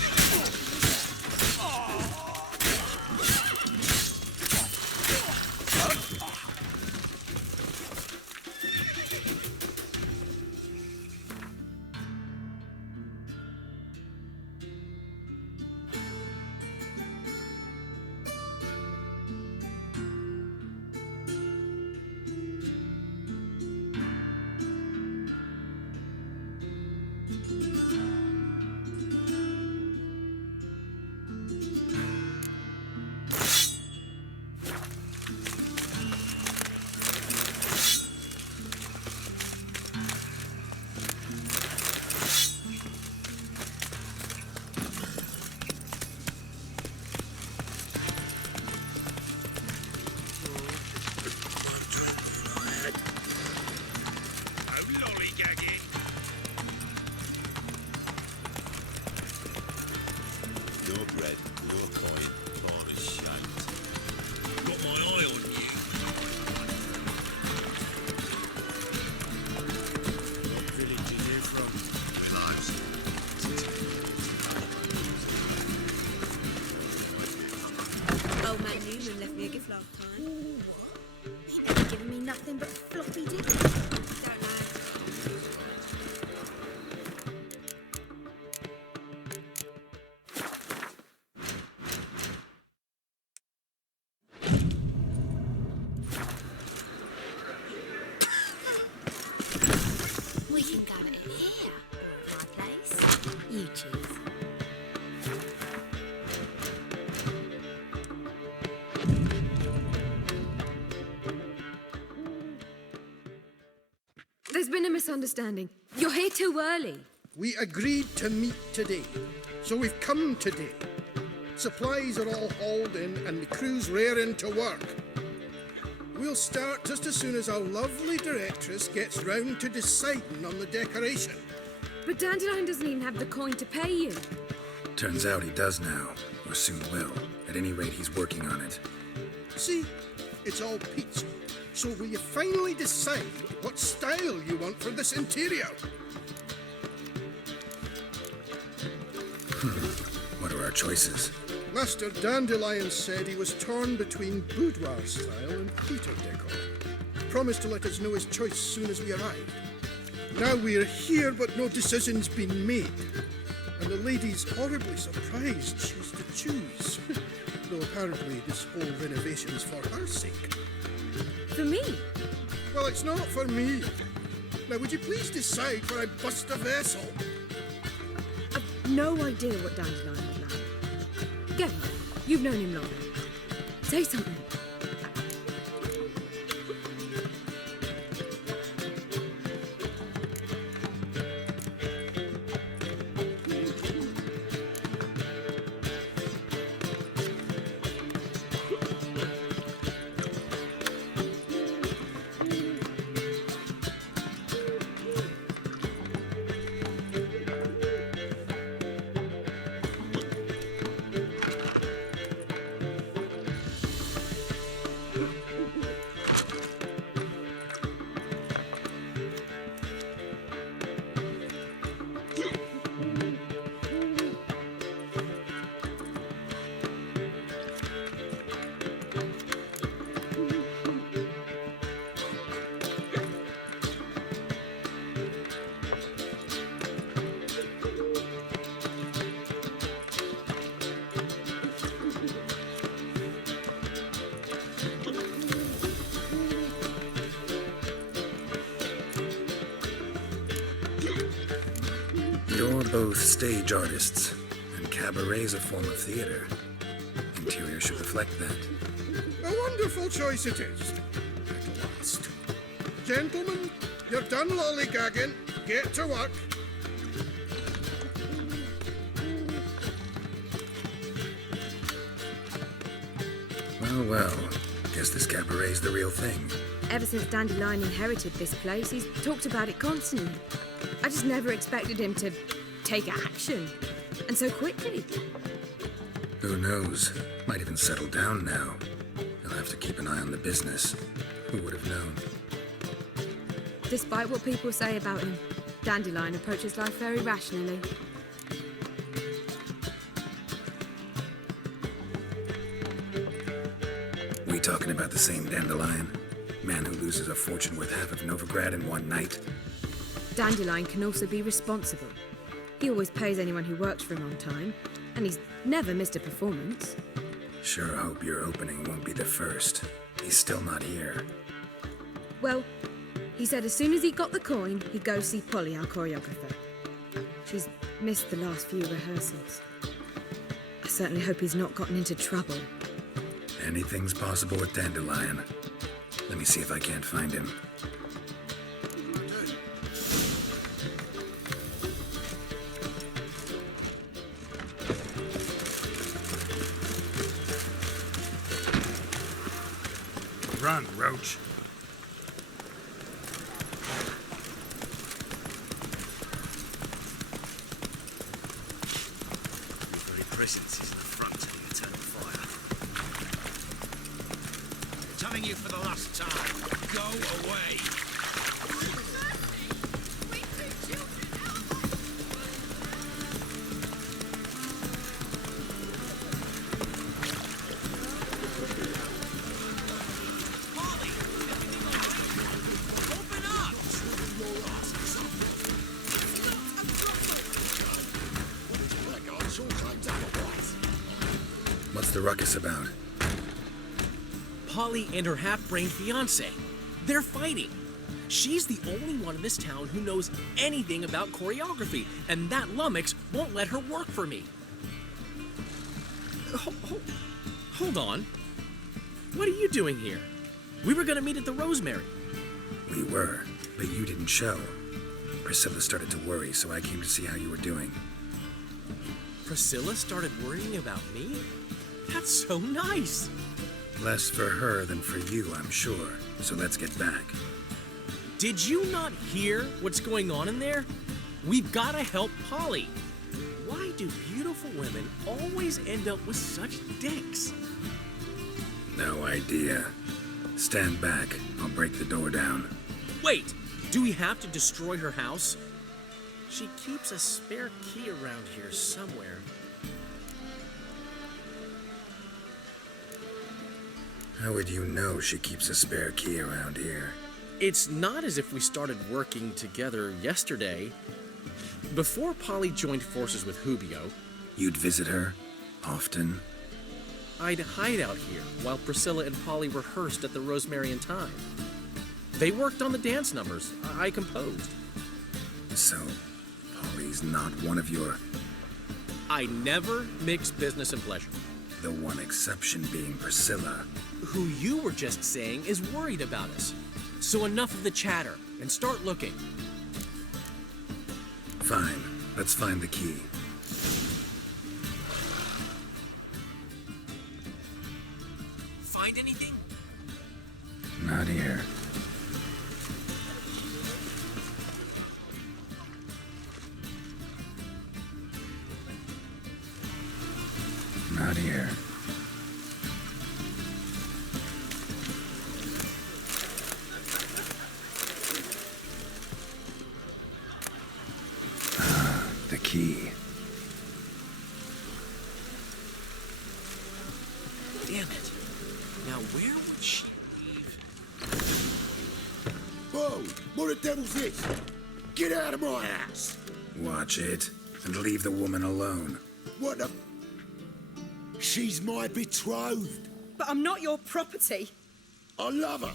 Your bread, your coin, part is shaped. Got my eye on you. What village are you from? Old man Newman left me a gift last time. Ooh, what? He never given me nothing but floppy dick. Don't know. We can go in here. My place. You choose. There's been a misunderstanding. You're here too early. We agreed to meet today, so we've come today. Supplies are all hauled in and the crew's raring to work. We'll start just as soon as our lovely directress gets round to deciding on the decoration. But Dandelion doesn't even have the coin to pay you. Turns out he does now, or soon will. At any rate, he's working on it. See, it's all peach. So will you finally decide what style you want for this interior? What are our choices? Master Dandelion said he was torn between boudoir style and theatre decor. Promised to let us know his choice soon as we arrived. Now we're here, but no decision's been made. And the lady's horribly surprised she's to choose. Though apparently this whole renovation's for her sake. For me? Well, it's not for me. Now, would you please decide where I bust a vessel? I've no idea what Dandelion would like. Go. You've known him long. Say something. both stage artists, and cabaret's a form of theater. Interior should reflect that. A wonderful choice it is. At last. Gentlemen, you're done lollygagging. Get to work. Well, guess this cabaret's the real thing. Ever since Dandelion inherited this place, he's talked about it constantly. I just never expected him to take action. And so quickly. Who knows? Might even settle down now. He'll have to keep an eye on the business. Who would have known? Despite what people say about him, Dandelion approaches life very rationally. We talking about the same Dandelion? Man who loses a fortune worth half of Novigrad in one night? Dandelion can also be responsible. He always pays anyone who works for him on time, and he's never missed a performance. Sure hope your opening won't be the first. He's still not here. Well, he said as soon as he got the coin, he'd go see Polly, our choreographer. She's missed the last few rehearsals. I certainly hope he's not gotten into trouble. Anything's possible with Dandelion. Let me see if I can't find him. Run, Roach. Your very presence is an affront to the eternal fire. Telling you for the last time, go away. What's the ruckus about? Polly and her half-brained fiancé. They're fighting. She's the only one in this town who knows anything about choreography, and that lummox won't let her work for me. Hold on. What are you doing here? We were gonna meet at the Rosemary. We were, but you didn't show. Priscilla started to worry, so I came to see how you were doing. Priscilla started worrying about me? That's so nice. Less for her than for you, I'm sure. So let's get back. Did you not hear what's going on in there? We've got to help Polly. Why do beautiful women always end up with such dicks? No idea. Stand back. I'll break the door down. Wait, do we have to destroy her house? She keeps a spare key around here somewhere. How would you know she keeps a spare key around here? It's not as if we started working together yesterday. Before Polly joined forces with Hubio, You'd visit her? Often? I'd hide out here while Priscilla and Polly rehearsed at the Rosemary and Thyme. They worked on the dance numbers I composed. So, Polly's not one of your... I never mix business and pleasure. The one exception being Priscilla. Who you were just saying is worried about us. So enough of the chatter, and start looking. Fine. Let's find the key. Find anything? Not here. Not here. The key. Damn it. Now where would she leave? Whoa! What the devil's this? Get out of my house! Watch it, and leave the woman alone. What the... She's my betrothed. But I'm not your property. I love her.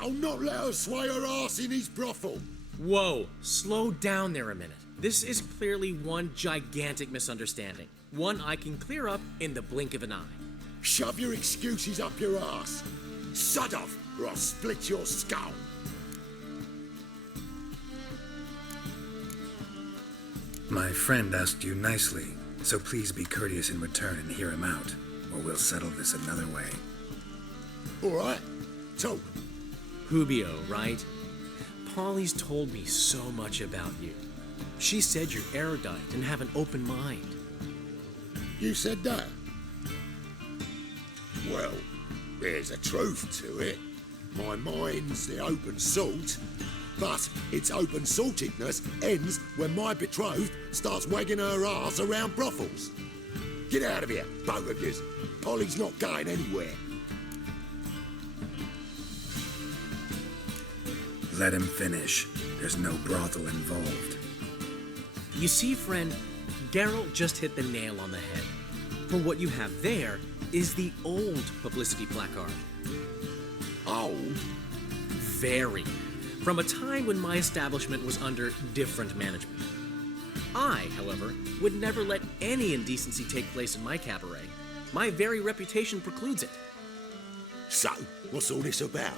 I'll not let her sway her ass in his brothel. Whoa, slow down there a minute. This is clearly one gigantic misunderstanding. One I can clear up in the blink of an eye. Shove your excuses up your ass. Sod off, or I'll split your skull. My friend asked you nicely, so please be courteous in return and hear him out, or we'll settle this another way. All right, talk. Hubio, right? Polly's told me so much about you. She said you're erudite and have an open mind. You said that? Well, there's a truth to it. My mind's the open salt, but its open saltedness ends when my betrothed starts wagging her arse around brothels. Get out of here, both of yous. Polly's not going anywhere. Let him finish. There's no brothel involved. You see, friend, Geralt just hit the nail on the head. For what you have there is the old publicity placard. Old? Very. From a time when my establishment was under different management. I, however, would never let any indecency take place in my cabaret. My very reputation precludes it. So, what's all this about?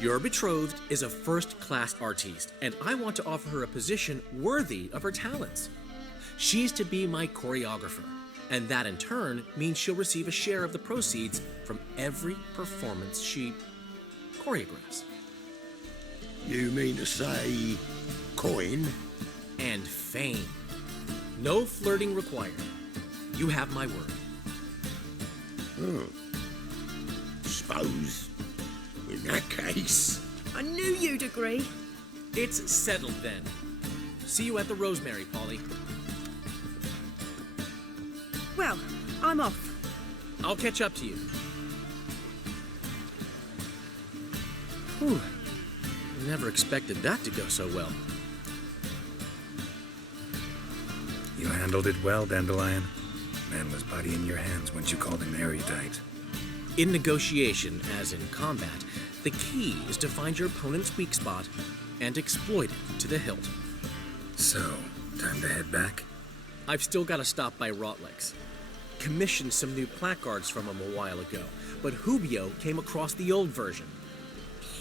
Your betrothed is a first-class artiste, and I want to offer her a position worthy of her talents. She's to be my choreographer, and that in turn means she'll receive a share of the proceeds from every performance she choreographs. You mean to say coin? And fame. No flirting required. You have my word. Suppose, in that case... I knew you'd agree. It's settled then. See you at the Rosemary, Polly. Well, I'm off. I'll catch up to you. Whew. Never expected that to go so well. You handled it well, Dandelion. Man was body in your hands once you called him erudite. In negotiation, as in combat, the key is to find your opponent's weak spot and exploit it to the hilt. So, time to head back? I've still got to stop by Rotlick's. Commissioned some new placards from him a while ago, but Hubio came across the old version.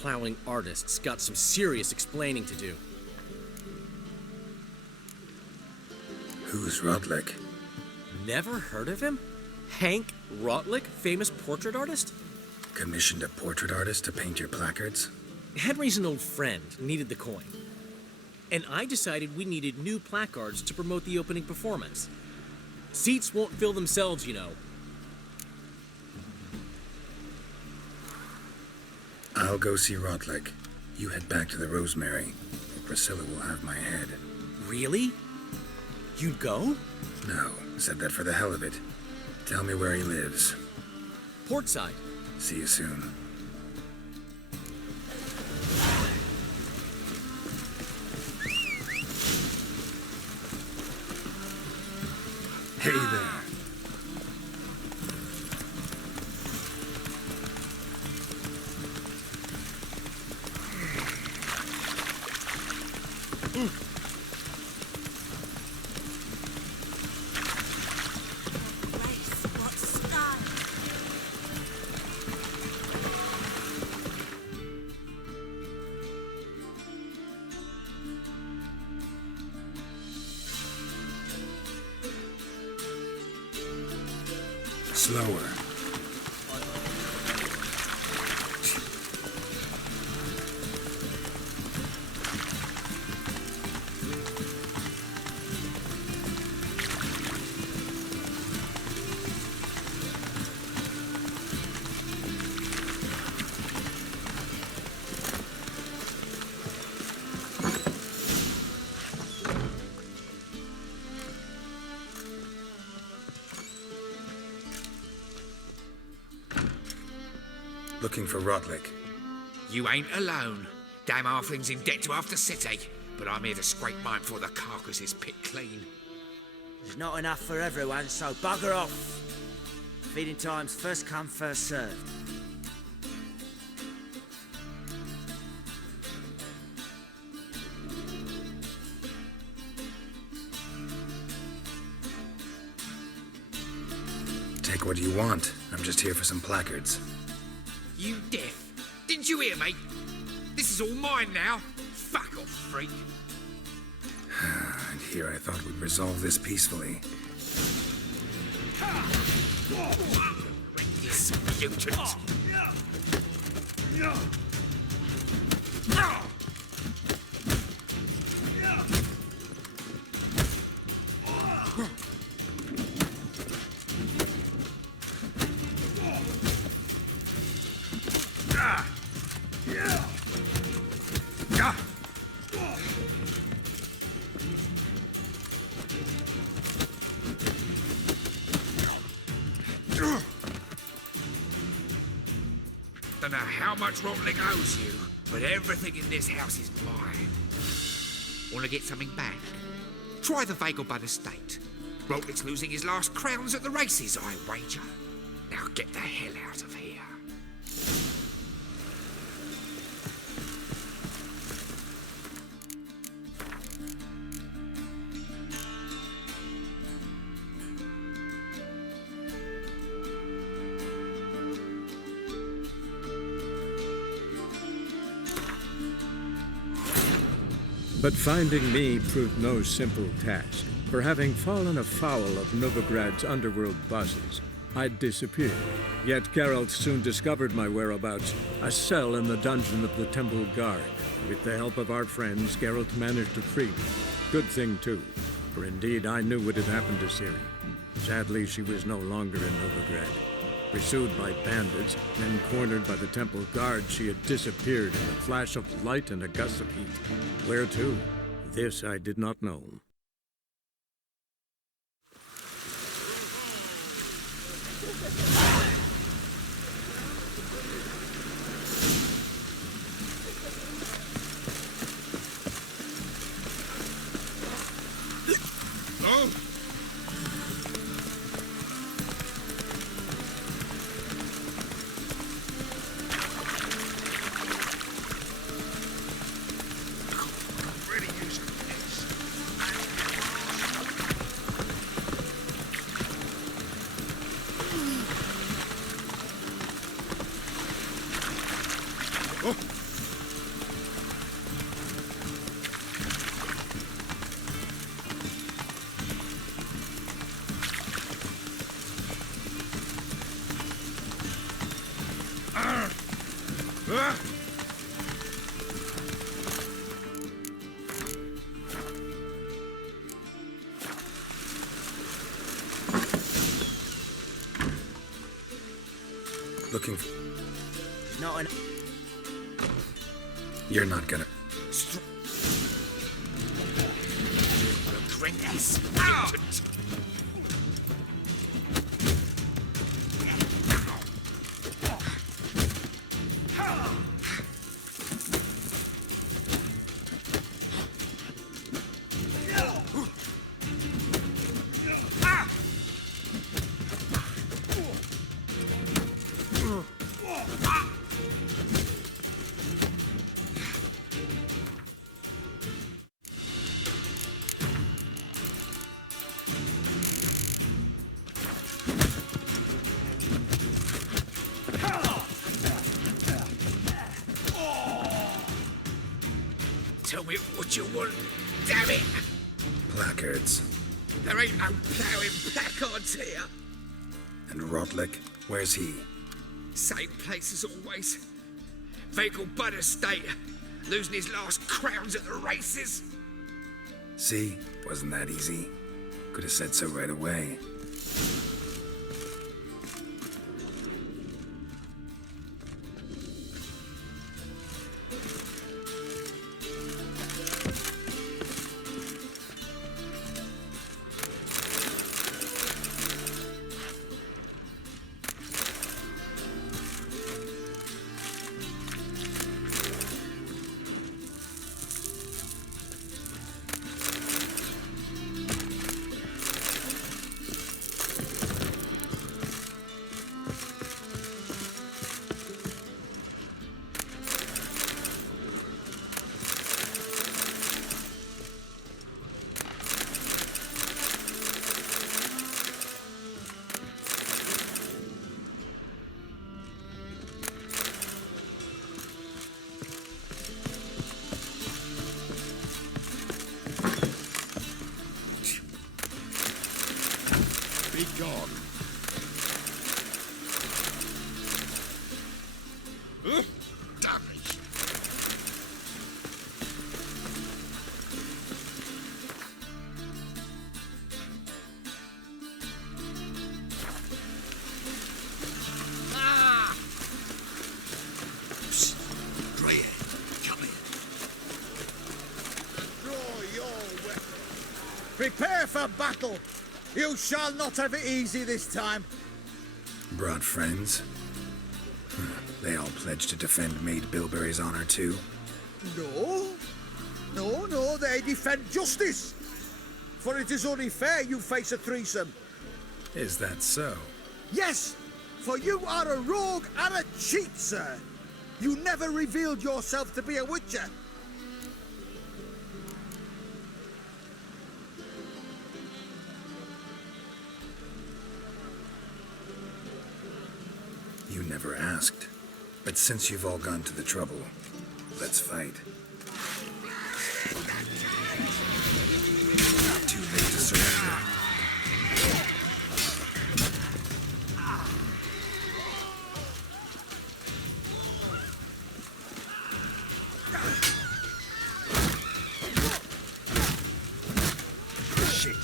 Plowing artists got some serious explaining to do. Who's Rotlick? Never heard of him? Hank Rotlick, famous portrait artist? Commissioned a portrait artist to paint your placards? Henry's an old friend, needed the coin. And I decided we needed new placards to promote the opening performance. Seats won't fill themselves, you know. I'll go see Rotlick. You head back to the Rosemary, or Priscilla will have my head. Really? You'd go? No, said that for the hell of it. Tell me where he lives. Portside. See you soon. Hey there. Slower. Looking for Rotlick. You ain't alone. Damn halfling's in debt to half the city. But I'm here to scrape mine before the carcass is picked clean. There's not enough for everyone, so bugger off. Feeding time's first come, first served. Take what you want. I'm just here for some placards. You deaf? Didn't you hear me? This is all mine now. Fuck off, freak. And here I thought we'd resolve this peacefully. This mutant. Don't know how much Rotling owes you, but everything in this house is mine. Want to get something back? Try the Vagelbud estate. Rotlick's losing his last crowns at the races, I wager. Now get the hell out of here. But finding me proved no simple task. For having fallen afoul of Novigrad's underworld bosses, I'd disappeared. Yet Geralt soon discovered my whereabouts, a cell in the dungeon of the Temple Guard. With the help of our friends, Geralt managed to free me. Good thing, too, for indeed I knew what had happened to Ciri. Sadly, she was no longer in Novigrad. Pursued by bandits, then cornered by the Temple Guard, she had disappeared in a flash of light and a gust of heat. Where to? This I did not know. Oh! Looking for... Not an... You're not gonna... Regret this mutant. Tell me what you want, damn it! Placards. There ain't no ploughing placards here. And Rotlick, where's he? Same place as always. Vagelbud estate. Losing his last crowns at the races. See? Wasn't that easy? Could have said so right away. Be gone. Damage. Ah! Psst. Greyhead, come here. Draw your weapon. Prepare for battle. You shall not have it easy this time. Brought friends? They all pledged to defend Maid Bilberry's honor too? No, they defend justice. For it is only fair you face a threesome. Is that so? Yes, for you are a rogue and a cheat, sir. You never revealed yourself to be a witcher. You never asked. But since you've all gone to the trouble, let's fight. Too late to surrender. Shit.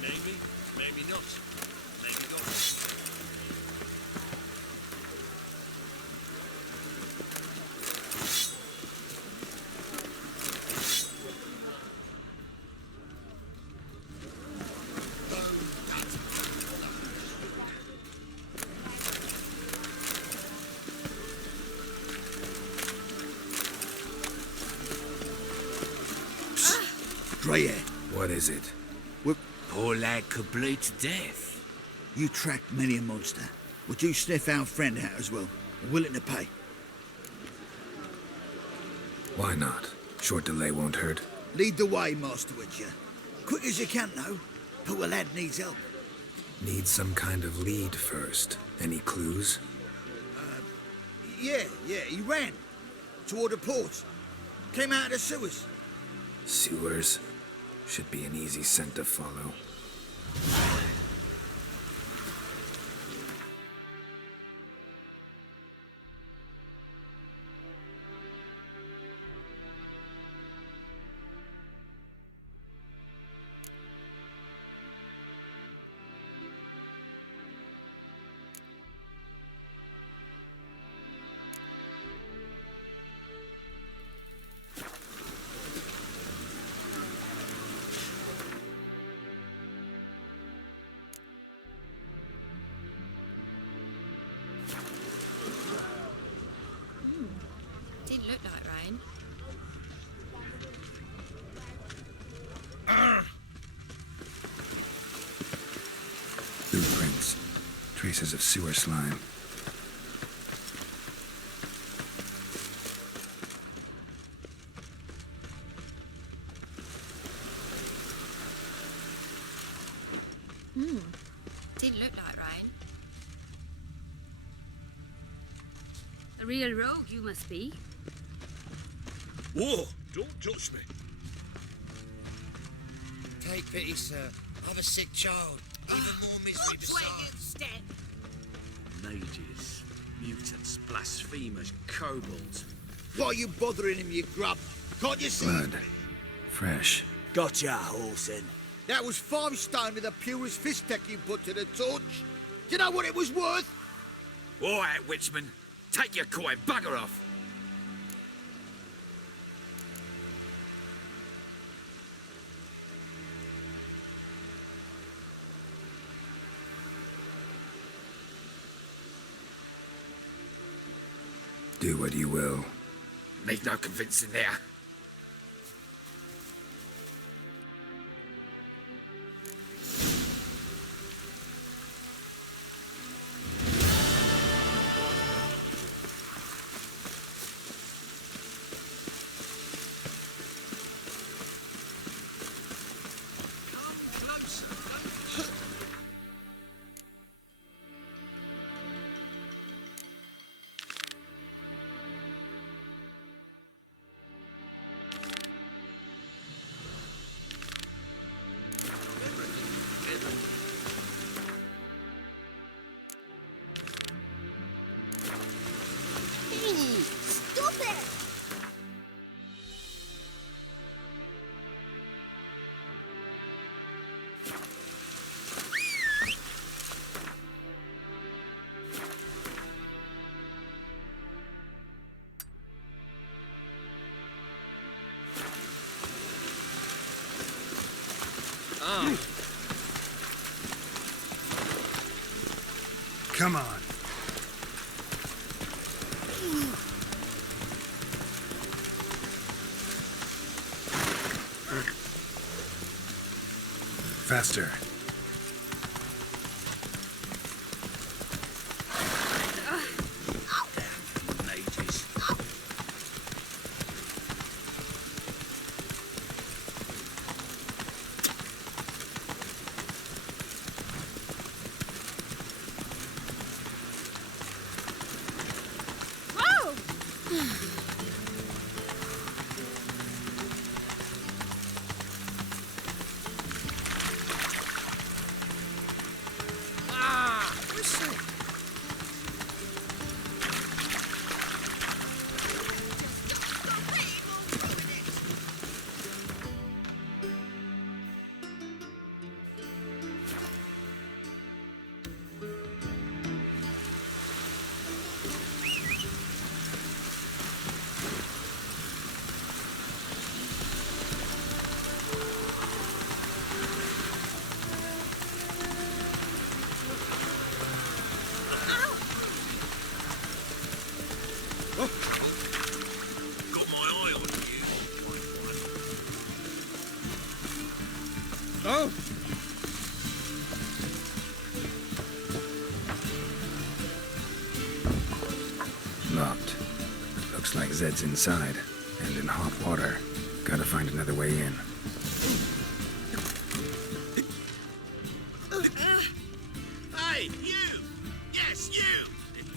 Maybe, maybe not. Maybe not. Greyhead. What is it? Poor lad could bleed to death. You tracked many a monster. Would you sniff our friend out as well? Willing to pay? Why not? Short delay won't hurt. Lead the way, Master Witcher. Quick as you can, though. Poor lad needs help. Need some kind of lead first. Any clues? Yeah, he ran. Toward the port. Came out of the sewers. Sewers. Should be an easy scent to follow. Didn't look like rain. Blueprints. Traces of sewer slime. Didn't look like rain. A real rogue you must be. Whoa! Don't touch me. Take pity, sir. I have a sick child. Even more misery besides. Mages, mutants, blasphemers, kobolds. Why are you bothering him, you grub? Can't you see? Blood. Fresh. Gotcha, Horson. That was 5 stone with the purest fist tech you put to the torch. Do you know what it was worth? All right, Witchman. Take your coin, bugger off. Do what you will. Need no convincing there. Come on. Faster. Oh! Locked. Looks like Zed's inside, and in hot water. Gotta find another way in. Hey, you! Yes, you!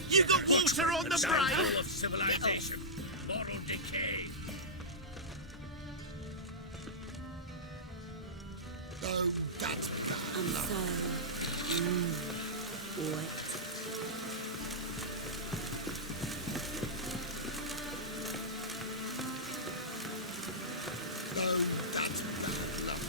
You got water on the brain! Of civilization, moral decay. Oh, that's bad. I'm sorry. Wet. Oh, that's bad luck.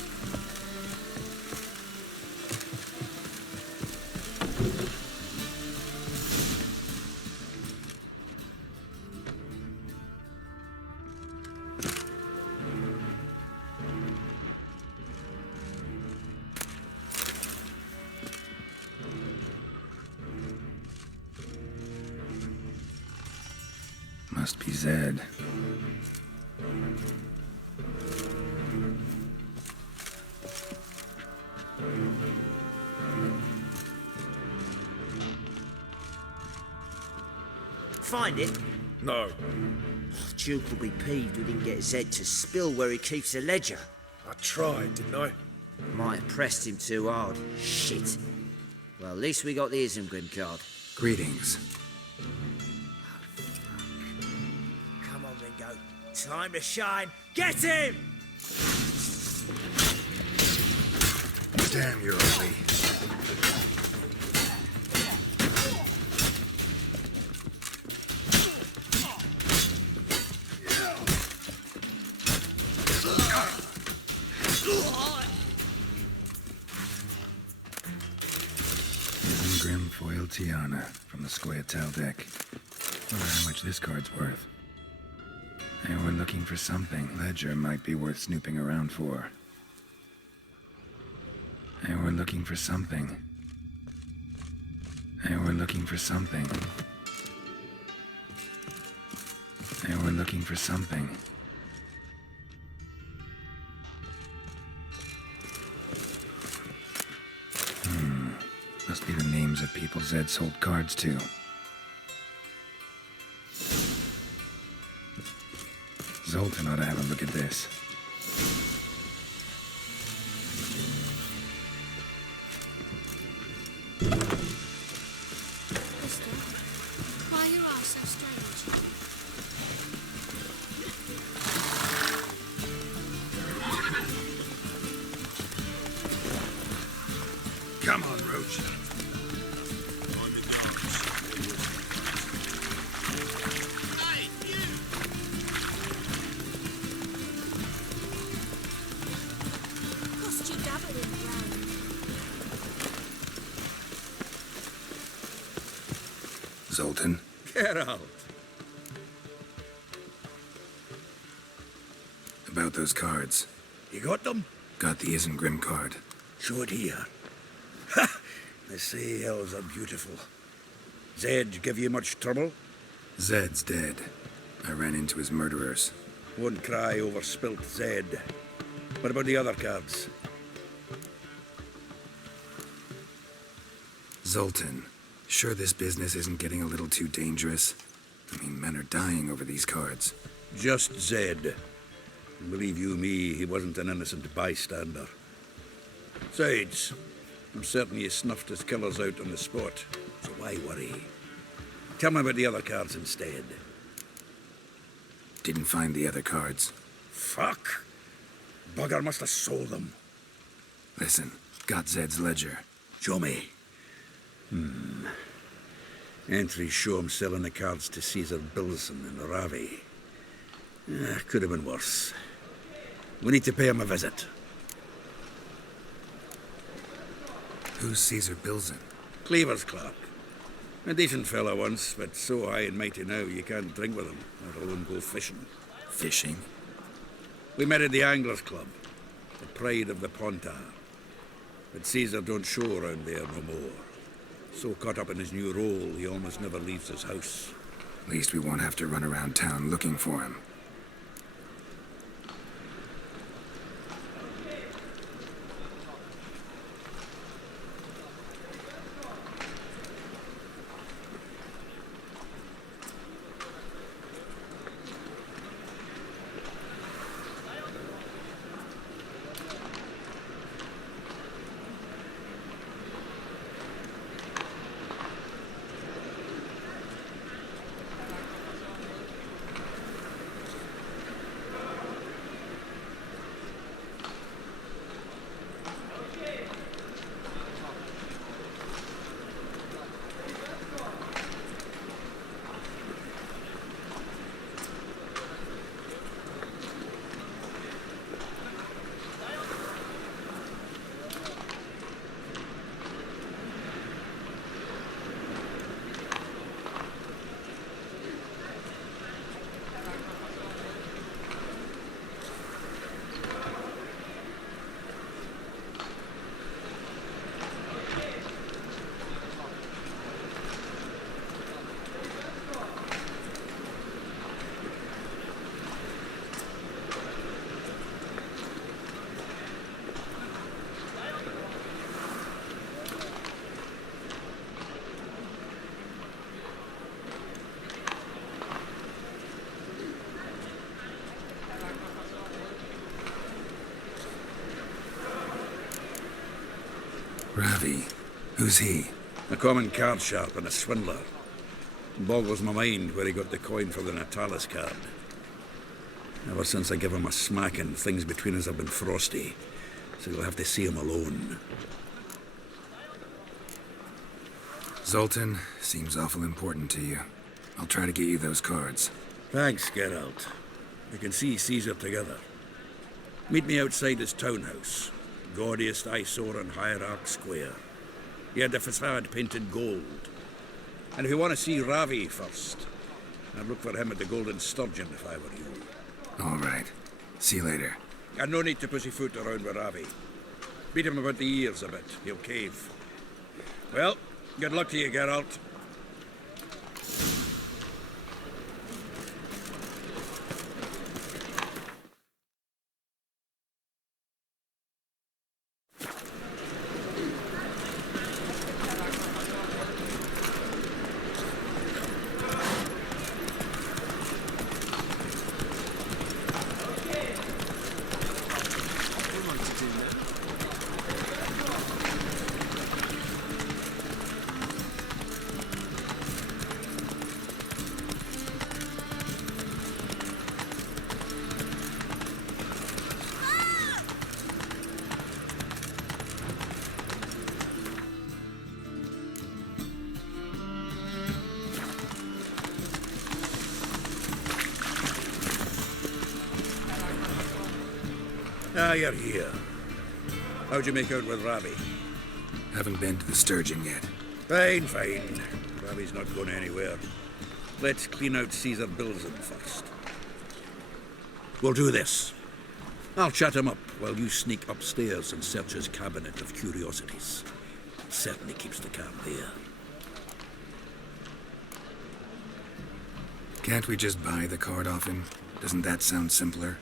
Must be Zed. Find it? No. Duke will be peeved we didn't get Zed to spill where he keeps the ledger. I tried, didn't I? Might have pressed him too hard. Shit. Well, at least we got the Isengrim card. Greetings. Come on, Ringo. Time to shine. Get him! Damn, you're ugly. Isengrim foil Tiana from the Squayatel deck. Wonder how much this card's worth. Hey, we're looking for something. Ledger might be worth snooping around for. Hey, we're looking for something. Hey, we're looking for something. Hey, we're looking for something. Must be the names of people Zed sold cards to. Zoltan ought to have a look at this. Why are you all so strange? Come on, Roach. Hey, you! Cost you double in ground. Zoltan? Get out. About those cards. You got them? Got the Isengrim card. Show it here. Ha! They say elves are beautiful. Zed give you much trouble? Zed's dead. I ran into his murderers. Won't cry over spilt Zed. What about the other cards? Zoltan, sure this business isn't getting a little too dangerous? I mean, men are dying over these cards. Just Zed. Believe you me, he wasn't an innocent bystander. Besides, I'm certain he snuffed his killers out on the spot, so why worry? Tell me about the other cards instead. Didn't find the other cards. Fuck! Bugger must have sold them. Listen, got Zed's ledger. Show me. Entries show him selling the cards to Caesar Bilson and Ravi. Could have been worse. We need to pay him a visit. Who's Caesar Bilson? Cleaver's clerk. A decent fellow once, but so high and mighty now you can't drink with him, let alone go fishing. Fishing? We met at the Anglers Club, the pride of the Pontar. But Caesar don't show around there no more. So caught up in his new role, he almost never leaves his house. At least we won't have to run around town looking for him. Ravi? Who's he? A common card sharp and a swindler. Boggles my mind where he got the coin for the Natalis card. Ever since I gave him a smacking, things between us have been frosty, so you'll have to see him alone. Zoltan, seems awful important to you. I'll try to get you those cards. Thanks, Geralt. We can see Caesar together. Meet me outside his townhouse. Gaudiest eyesore on Hierarch Square. He had the facade painted gold. And if you want to see Ravi first, I'd look for him at the Golden Sturgeon if I were you. All right. See you later. And no need to pussyfoot around with Ravi. Beat him about the ears a bit. He'll cave. Well, good luck to you, Geralt. Ah, you're here. How'd you make out with Ravi? Haven't been to the Sturgeon yet. Fine, fine. Ravi's not going anywhere. Let's clean out Caesar Bilson first. We'll do this. I'll chat him up while you sneak upstairs and search his cabinet of curiosities. Certainly keeps the calm there. Can't we just buy the card off him? Doesn't that sound simpler?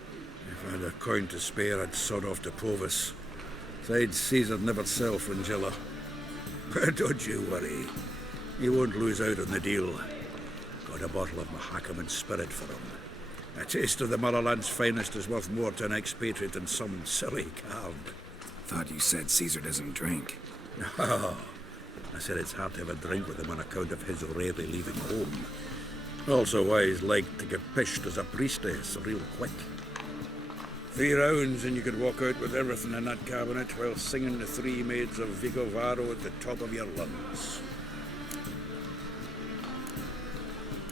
If I had a coin to spare, I'd sod off to Provis. Besides, Caesar'd never sell Fringilla. But don't you worry. He won't lose out on the deal. Got a bottle of Mahakaman spirit for him. A taste of the motherland's finest is worth more to an expatriate than some silly card. Thought you said Caesar doesn't drink. No. I said it's hard to have a drink with him on account of his rarely leaving home. Also why he's like to get pished as a priestess real quick. 3 rounds and you could walk out with everything in that cabinet while singing the 3 maids of Vigovaro at the top of your lungs.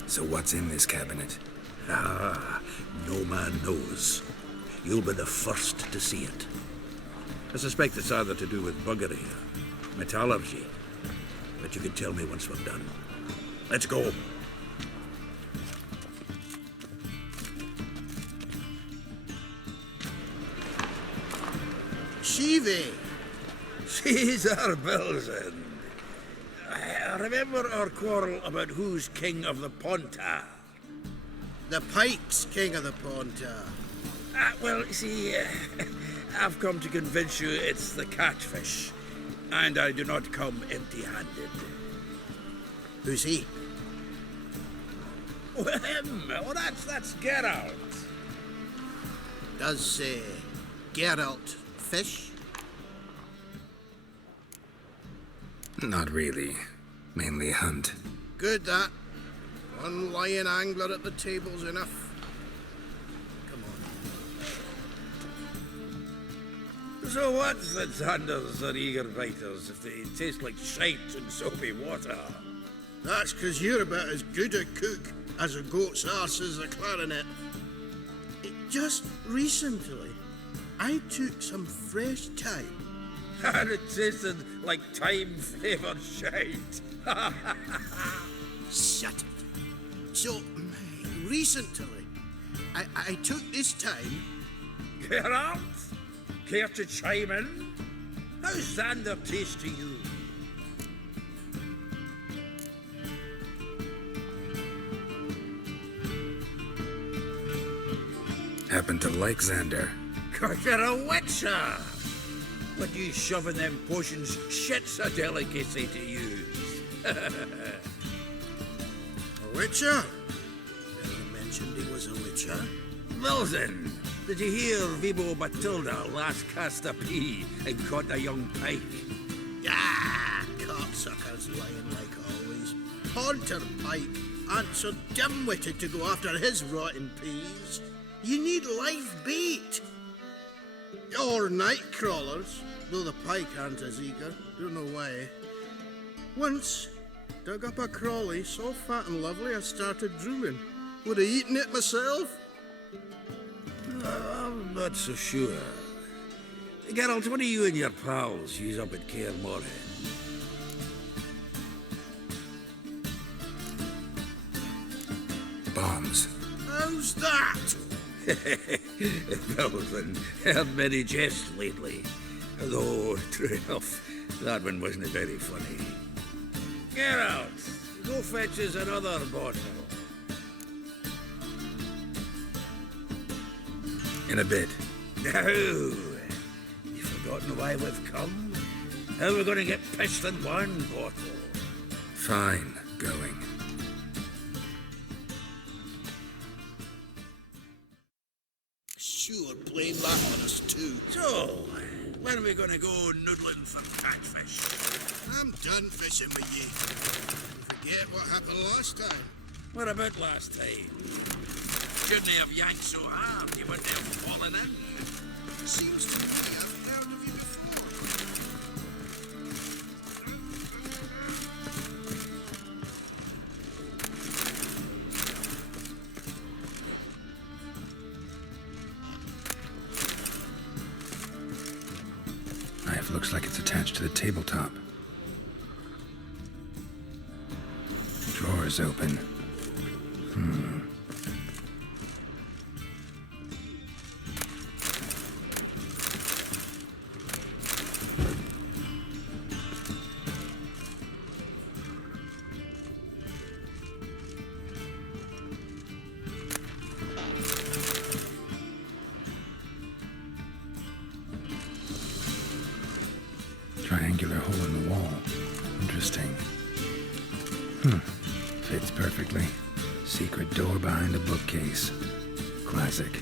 So what's in this cabinet? Ah, no man knows. You'll be the first to see it. I suspect it's either to do with buggery or metallurgy. But you can tell me once we're done. Let's go. Shivi! Caesar Belzen. I remember our quarrel about who's king of the Ponta. The Pike's king of the Ponta. Well, see, I've come to convince you it's the catfish. And I do not come empty-handed. Who's he? Well, him. Well, that's Geralt. Does Geralt fish? Not really. Mainly hunt. Good, that. One lion angler at the table's enough. Come on. So what's the Zanders or eager biters if they taste like shite and soapy water? That's 'cause you're about as good a cook as a goat's arse is a clarinet. Just recently, I took some fresh thyme. And it tasted like thyme-flavoured shite. Shut it. So, recently, I took this thyme. Geralt? Care to chime in? How's Xander taste to you? Happen to like Xander. 'Cause you're a witcher. But you shoving them potions shit's a delicacy to use. A witcher? Never mentioned he was a witcher. Milton, did you hear Vibo Matilda last cast a pea and caught a young pike? Ah, cocksuckers lying like always. Haunter Pike aren't so dim-witted to go after his rotten peas. You need live bait. Or night crawlers, though the pike aren't as eager. Don't know why. Once, dug up a crawly so fat and lovely I started drooling. Would have eaten it myself. I'm not so sure. Geralt, what do you and your pals use up at Kaer Morhen? Bombs. How's that? Milton, heard many jests lately. Though, true enough, that one wasn't very funny. Geralt, go fetch us another bottle. In a bit. No. You've forgotten why we've come? How we're going to get pissed in one bottle? Fine, going. Sure, blame that on us too. So, when are we going to go noodling for catfish? I'm done fishing with you. Forget what happened last time. What about last time? Shouldn't have yanked so hard. You wouldn't have fallen in. Seems to me I've heard of you before. Knife looks like it's attached to the tabletop. Drawer's open. Triangular hole in the wall. Interesting. Fits perfectly. Secret door behind a bookcase. Classic.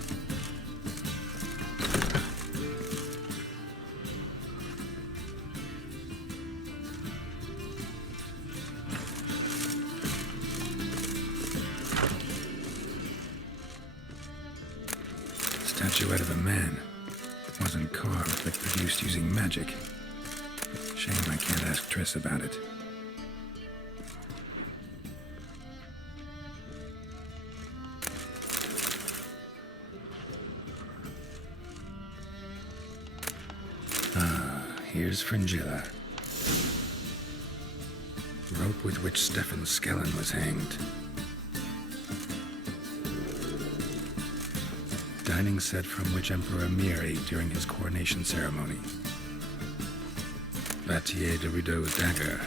Statuette of a man. Wasn't carved, but produced using magic. Shame I can't ask Triss about it. Here's Fringilla. Rope with which Stefan Skellen was hanged. Dining set from which Emperor Mir ate during his coronation ceremony. Vatier de Rideau's dagger.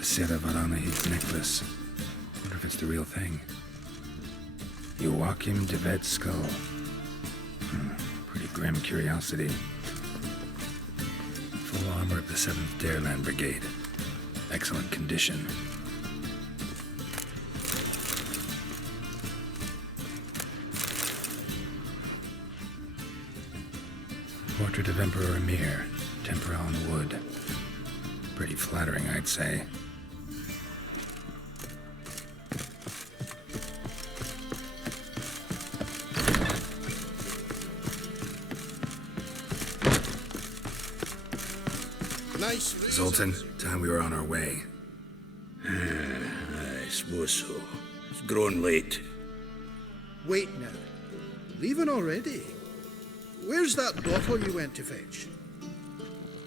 A Sera Varanahid's necklace. Wonder if it's the real thing. Joachim de Ved's skull. Pretty grim curiosity. Full armor of the 7th Dareland Brigade. Excellent condition. Portrait of Emperor Mir, tempera on wood. Pretty flattering, I'd say. Nice. Zoltan, time we were on our way. I suppose so. It's growing late. Wait now. Leaving already? Where's that bottle you went to fetch?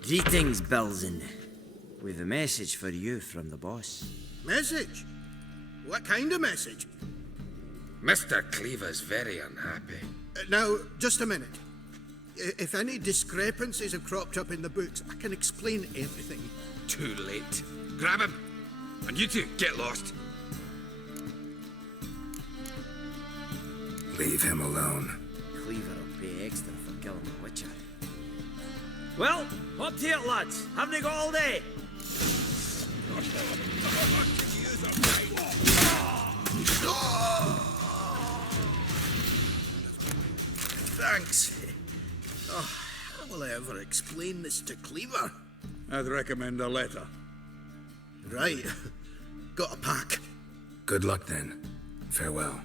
Greetings, Belzen. We've a message for you from the boss. Message? What kind of message? Mr. Cleaver's very unhappy. Now, just a minute. If any discrepancies have cropped up in the books, I can explain everything. Too late. Grab him. And you two, get lost. Leave him alone. Cleaver will pay extra for killing the Witcher. Well, up to it, lads. Haven't you got all day? Thanks. Oh, how will I ever explain this to Cleaver? I'd recommend a letter. Right. Got a pack. Good luck then. Farewell.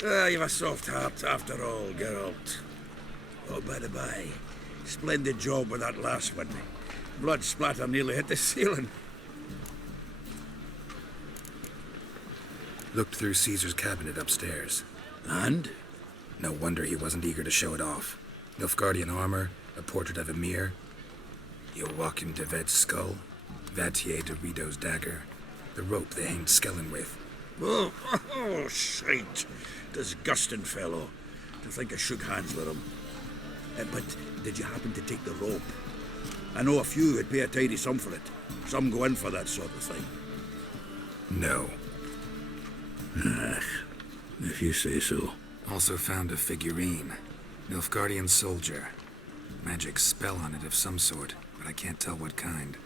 You've a soft heart after all, Geralt. Oh, by the by, splendid job with that last one. Blood splatter nearly hit the ceiling. Looked through Caesar's cabinet upstairs. And? No wonder he wasn't eager to show it off. Nilfgaardian armor, a portrait of Emir, Joachim de Ved's skull, Vatier de Rideau's dagger, the rope they hanged Skellen with. Oh, shite. Disgusting fellow. To think I shook hands with him. But did you happen to take the rope? I know a few would pay a tidy sum for it. Some go in for that sort of thing. No. If you say so. Also found a figurine. Nilfgaardian soldier. Magic spell on it of some sort, but I can't tell what kind.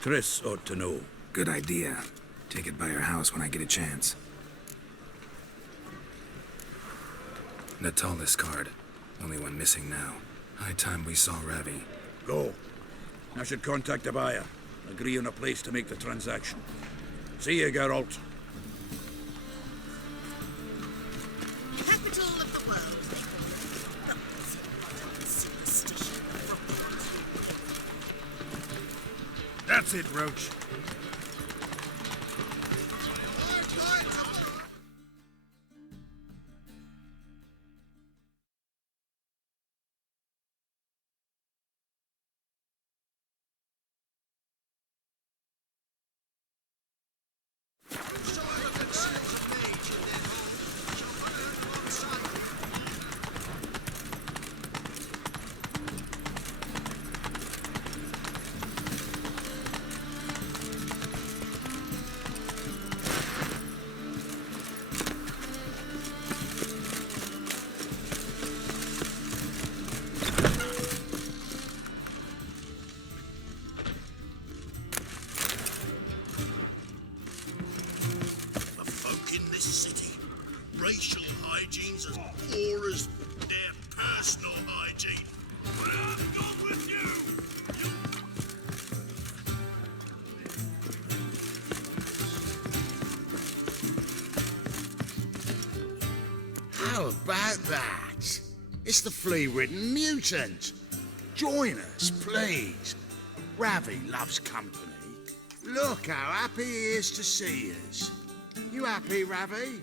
Triss ought to know. Good idea. Take it by her house when I get a chance. Natalis card. Only one missing now. High time we saw Ravi. Go. I should contact the buyer. Agree on a place to make the transaction. See you, Geralt. Capital of the world, they call it. But is it modern superstition? That's it, Roach. industrial hygiene's as poor as their personal hygiene. But I'm going with you! How about that? It's the flea-ridden mutant. Join us, please. Ravi loves company. Look how happy he is to see us. You happy, Ravi?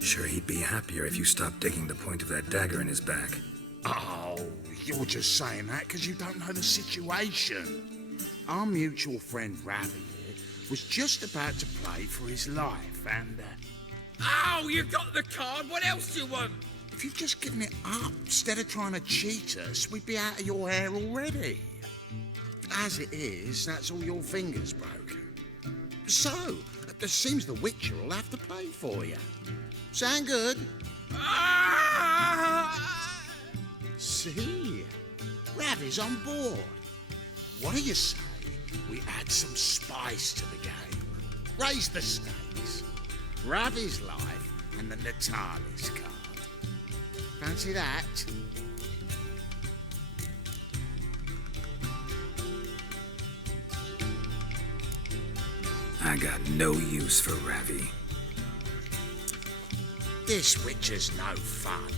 Sure, he'd be happier if you stopped digging the point of that dagger in his back. Oh, you're just saying that because you don't know the situation. Our mutual friend Ravi here was just about to play for his life and... Oh, you got the card. What else do you want? If you'd just given it up instead of trying to cheat us, we'd be out of your hair already. As it is, that's all your fingers broken. So, it seems the Witcher will have to play for you. Sound good? See? Ravi's on board. What do you say we add some spice to the game? Raise the stakes. Ravi's life and the Natalis card. Fancy that? I got no use for Ravi. This Witcher's no fun.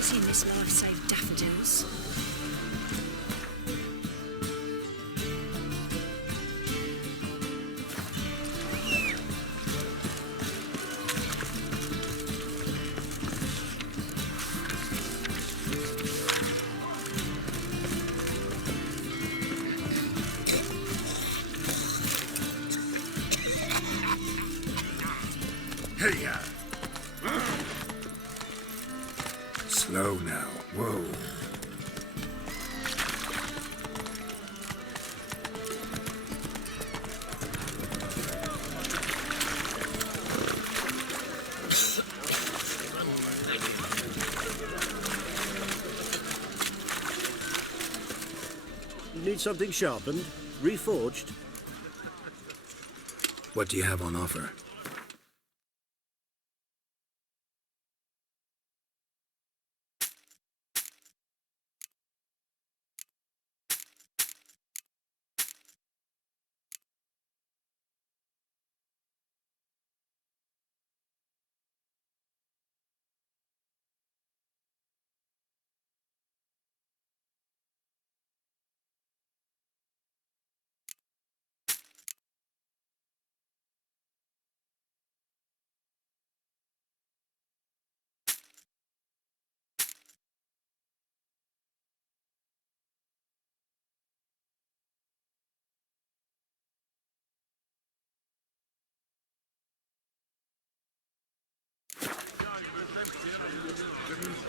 Seen this life save daffodils. Hey, slow now. Whoa. Need something sharpened? Reforged? What do you have on offer?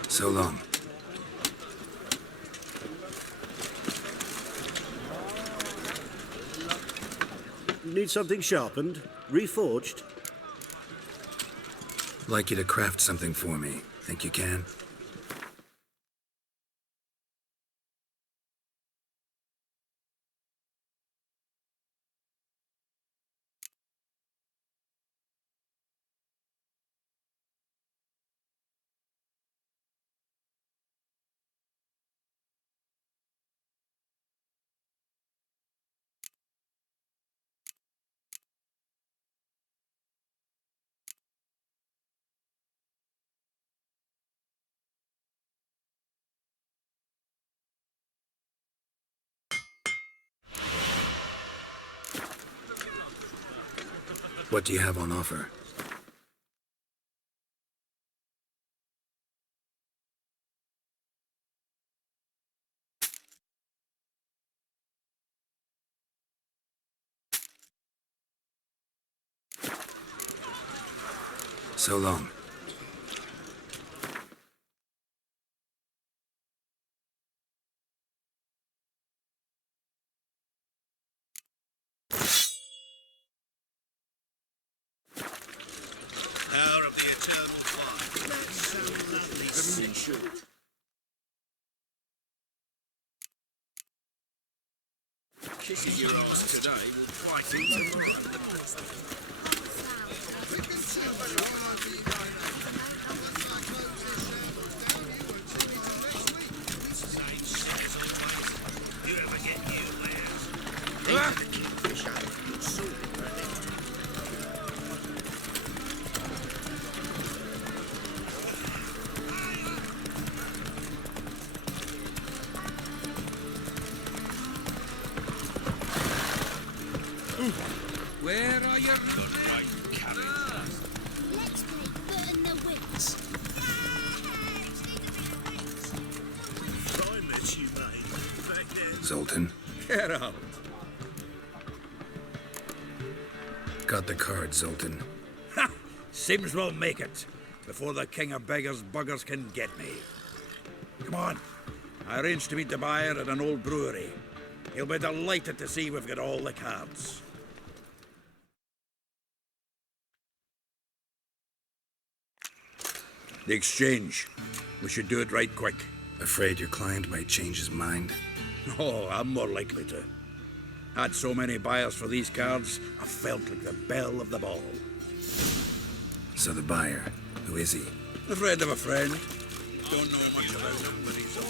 So long. Need something sharpened? Reforged? Like you to craft something for me. Think you can? What do you have on offer? So long. Hour of the eternal fire. That's so lovely. Kissing your ass today will fight you tomorrow. You ever get new wares? Fish out of your sword for next time. Where are you? Let's play Burn the Witch. I met you, mate. Back then. Zoltan, Get out. got the card, Zoltan. Ha! Seems we'll make it before the king of beggars buggers can get me. Come on. I arranged to meet the buyer at an old brewery. He'll be delighted to see we've got all the cards. The exchange. We should do it right quick. Afraid your client might change his mind? Oh, I'm more likely to. Had so many buyers for these cards, I felt like the belle of the ball. So the buyer, who is he? A friend of a friend. Don't know much about him, but he's a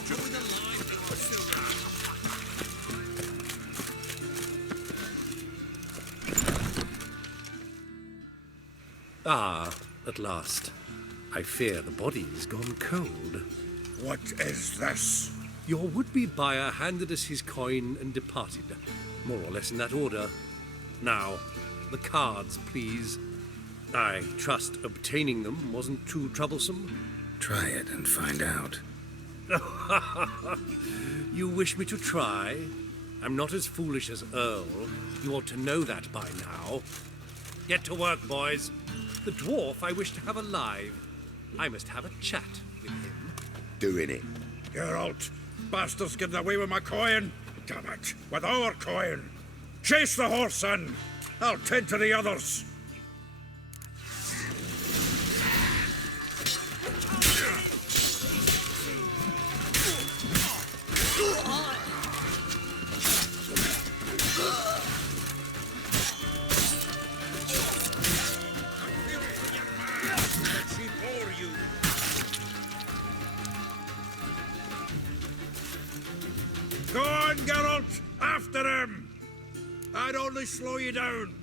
Ah, at last. I fear the body's gone cold. What is this? Your would-be buyer handed us his coin and departed, more or less in that order. Now, the cards, please. I trust obtaining them wasn't too troublesome. Try it and find out. You wish me to try? I'm not as foolish as Earl. You ought to know that by now. Get to work, boys. The dwarf I wish to have alive. I must have a chat with him. Doing it. Geralt, bastards getting away with my coin. Damn it, with our coin. Chase the horse, son. I'll tend to the others. Go on, Geralt! After him! I'd only slow you down.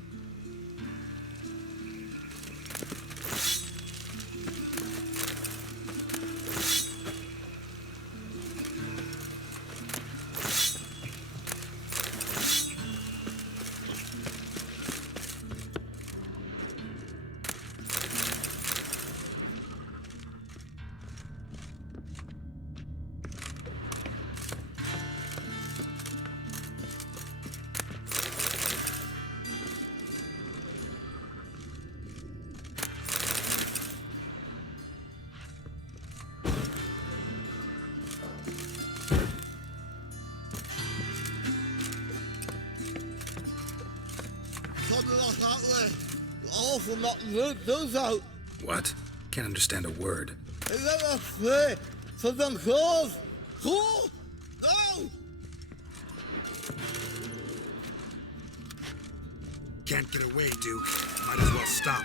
Awful not look those out. What? Can't understand a word. Is that a play for them calls? Cool? No! Can't get away, Duke. Might as well stop.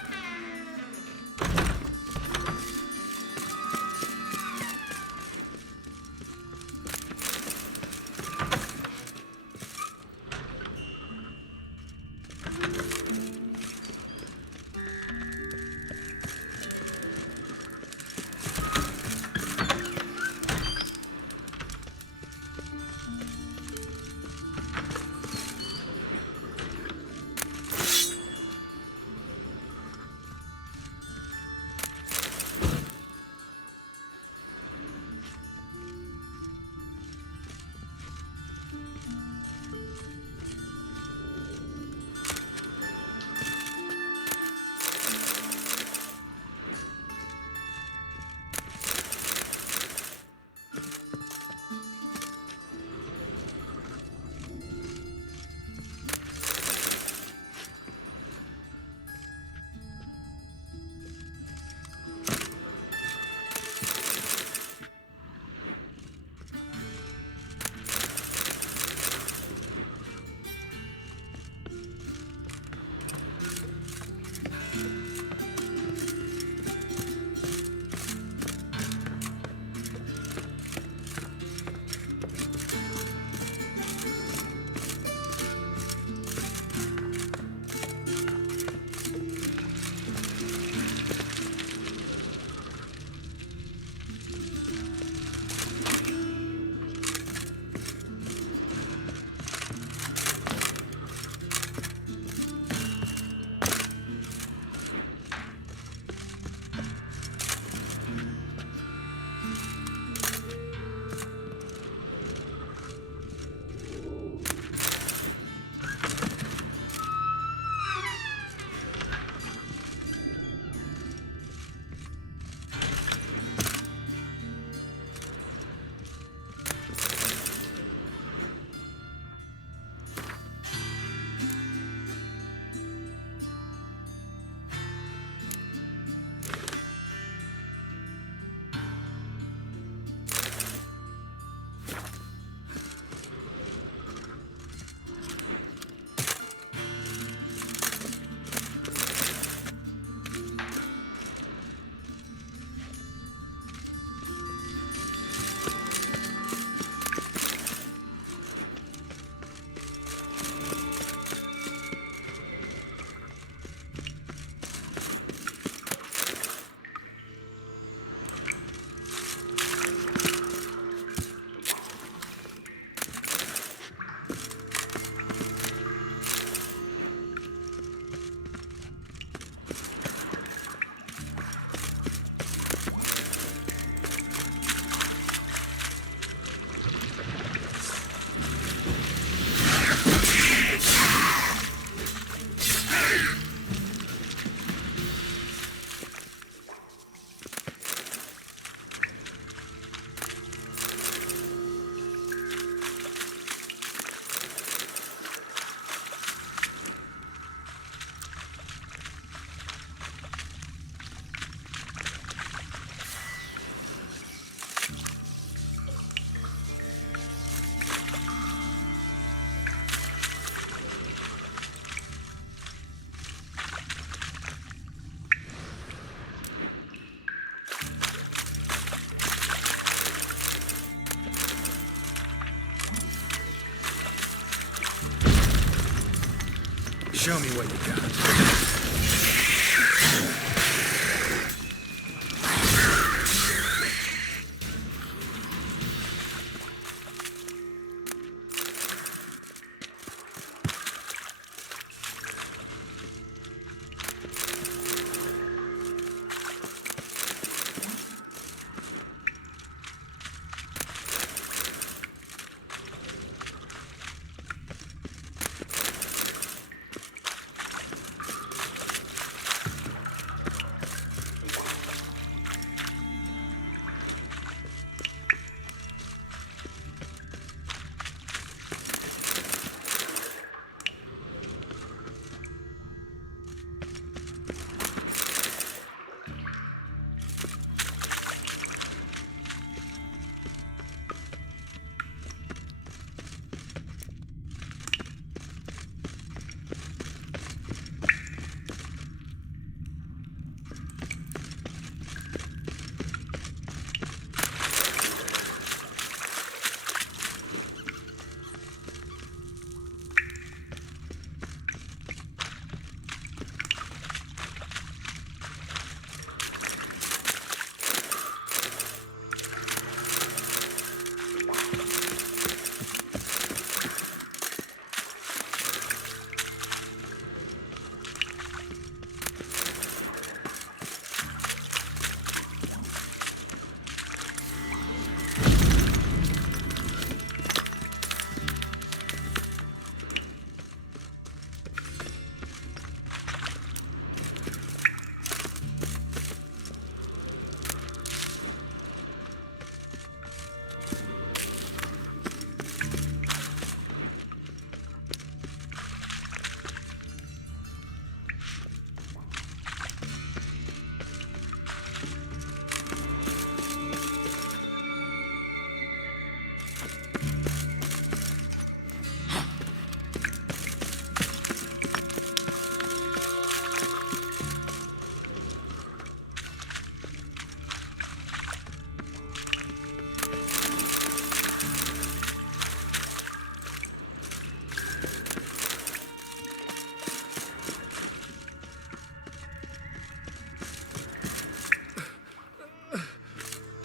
Show me what you got.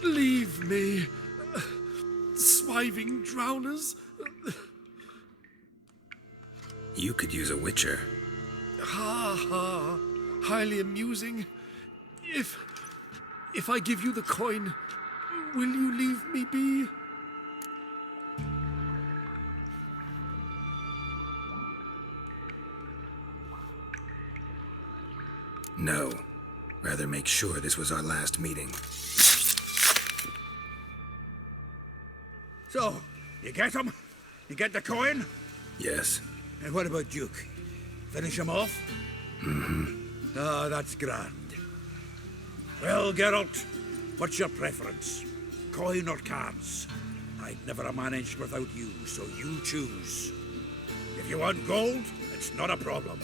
Leave me, swiving drowners. You could use a witcher. Ha ha, highly amusing. If I give you the coin, will you leave me be? No. Rather make sure this was our last meeting. So, you get him? You get the coin? Yes. And what about Duke? Finish him off? Mm-hmm. Ah, that's grand. Well, Geralt, what's your preference? Coin or cards? I'd never have managed without you, so you choose. If you want gold, it's not a problem.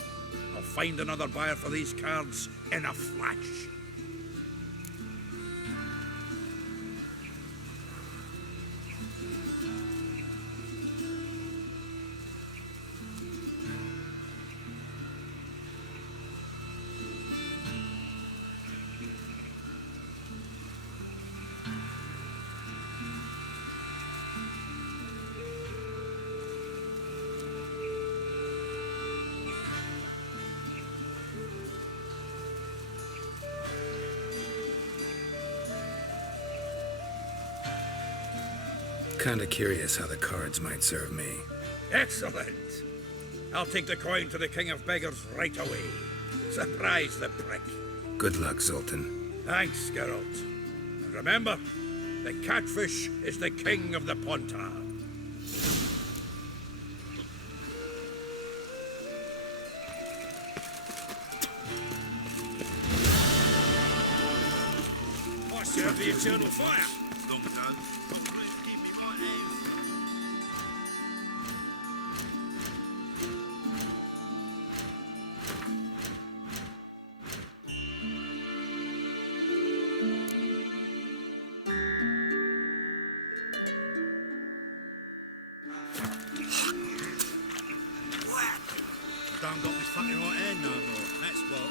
I'll find another buyer for these cards in a flash. Kinda curious how the cards might serve me. Excellent. I'll take the coin to the King of Beggars right away. Surprise the prick. Good luck, Zoltan. Thanks, Geralt. And remember, the catfish is the king of the Pontar. I serve the eternal fire. Long done. Keep me right here. Done got me fucking right hand no more, that's what.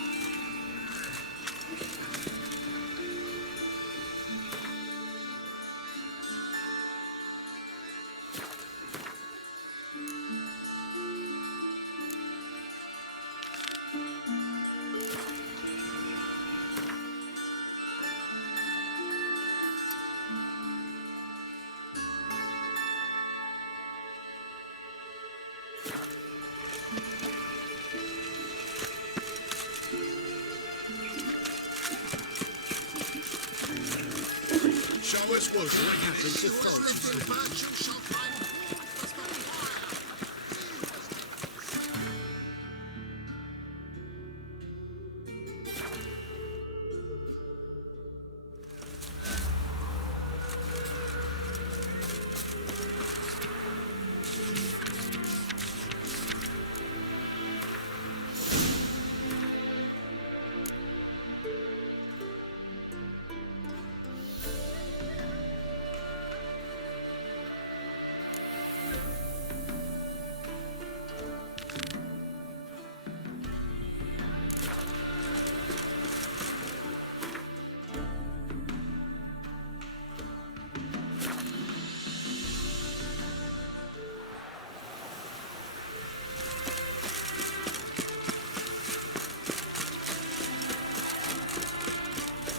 Show us what happened to folks.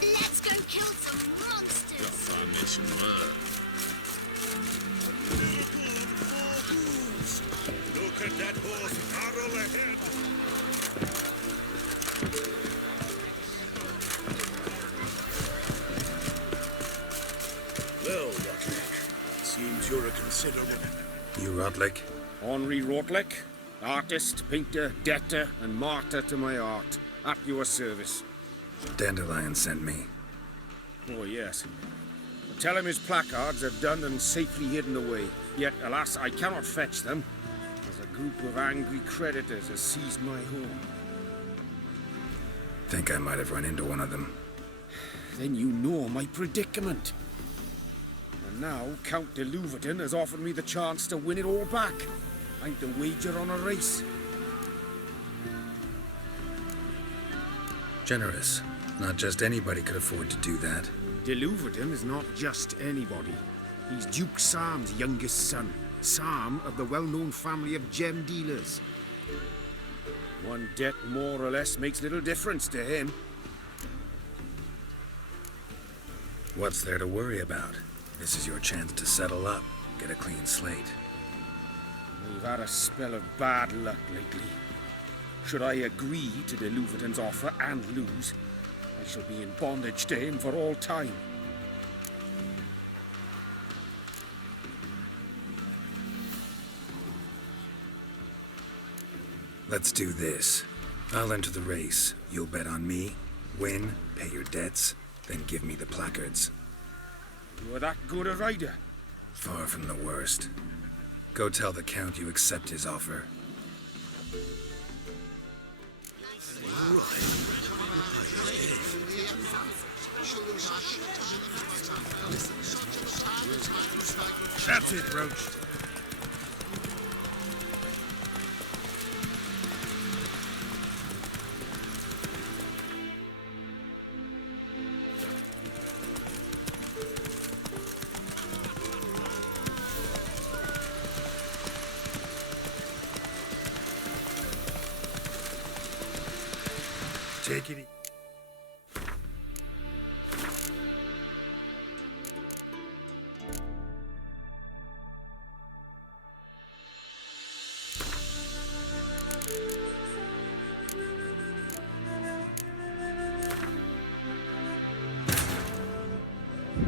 Let's go kill some monsters. Look at that horse barrel ahead. Well, Rutlick, seems you're a considerable... You Rotlick? Henri Rotlick, artist, painter, debtor, and martyr to my art. At your service. Dandelion sent me. Oh, yes. Tell him his placards are done and safely hidden away. Yet, alas, I cannot fetch them, as a group of angry creditors has seized my home. Think I might have run into one of them. Then you know my predicament. And now Count de Louverton has offered me the chance to win it all back. I'm to wager on a race. Generous. Not just anybody could afford to do that. De Louverton is not just anybody. He's Duke Sam's youngest son. Sam of the well-known family of gem dealers. One debt more or less makes little difference to him. What's there to worry about? This is your chance to settle up, get a clean slate. We've had a spell of bad luck lately. Should I agree to de Louverton's offer and lose, I shall be in bondage to him for all time. Let's do this. I'll enter the race. You'll bet on me, win, pay your debts, then give me the placards. You are that good a rider? Far from the worst. Go tell the Count you accept his offer. That's it, Roach. Take it easy.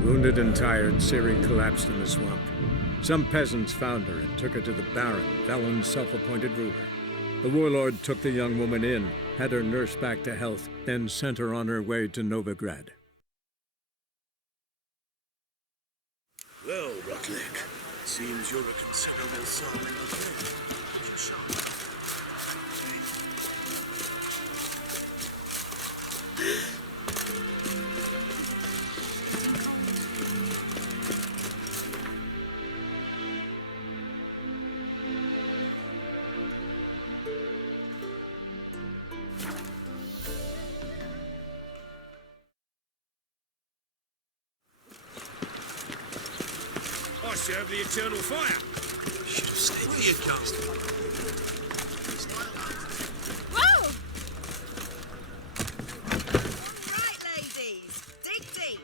Wounded and tired, Ciri collapsed in the swamp. Some peasants found her and took her to the Baron, Valen's self-appointed ruler. The warlord took the young woman in, had her nursed back to health, then sent her on her way to Novigrad. Well, Rutlick, seems you're a considerable sum in the game. I serve the eternal fire. Should have stayed. Where are you casting? Whoa! Right, ladies. Dig deep.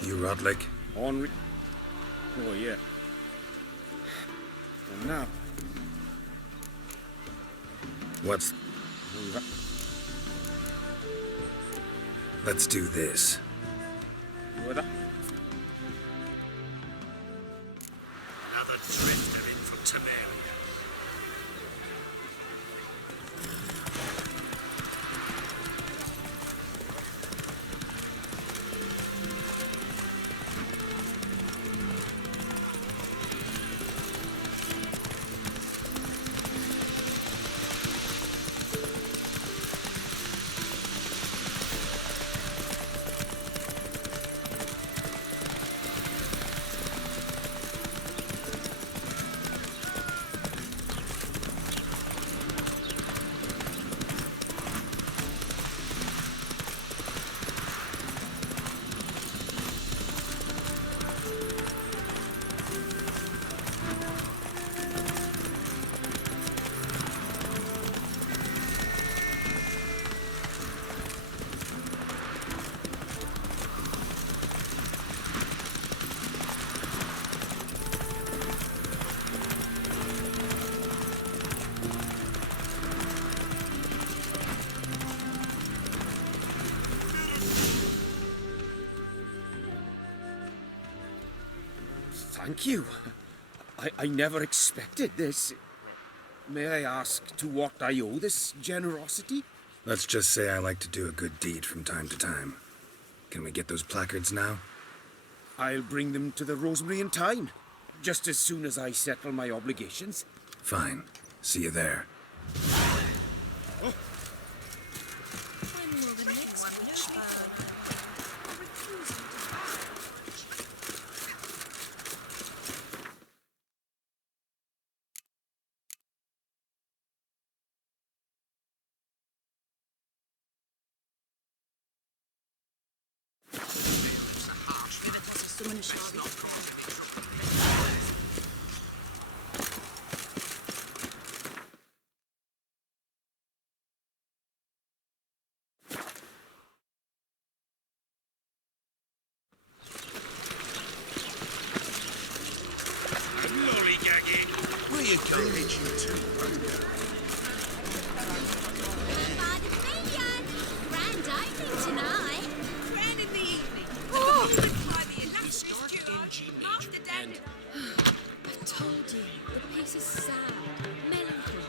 You Rodlick? Henri. Oh, yeah. And now. What's... Let's do this. Another drifter in from Temeria. Thank you. I never expected this. May I ask to what I owe this generosity? Let's just say I like to do a good deed from time to time. Can we get those placards now? I'll bring them to the Rosemary in time, just as soon as I settle my obligations. Fine. See you there. Where you going? Grand opening tonight. Grand in the evening. We start NG Major and... I told you, the piece is sad, melancholy.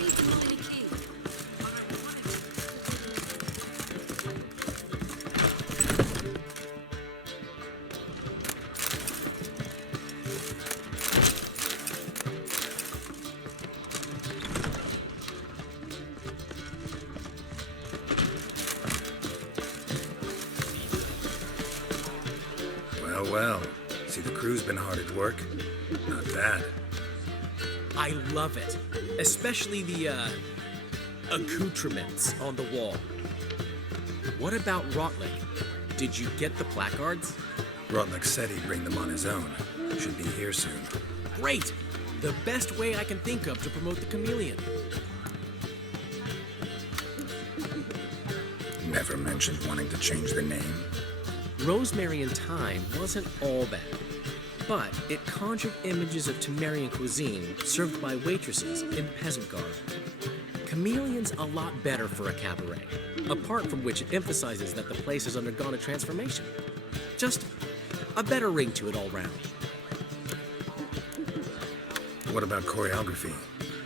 Needs a minor key. Well. See, the crew's been hard at work. Not bad. I love it. Especially the, accoutrements on the wall. What about Rotlick? Did you get the placards? Rotlick said he'd bring them on his own. Should be here soon. Great! The best way I can think of to promote the chameleon. Never mentioned wanting to change the name. Rosemary in Time wasn't all bad, but it conjured images of Temerian cuisine served by waitresses in peasant garb. Chameleon's a lot better for a cabaret, apart from which it emphasizes that the place has undergone a transformation. Just a better ring to it all round. What about choreography?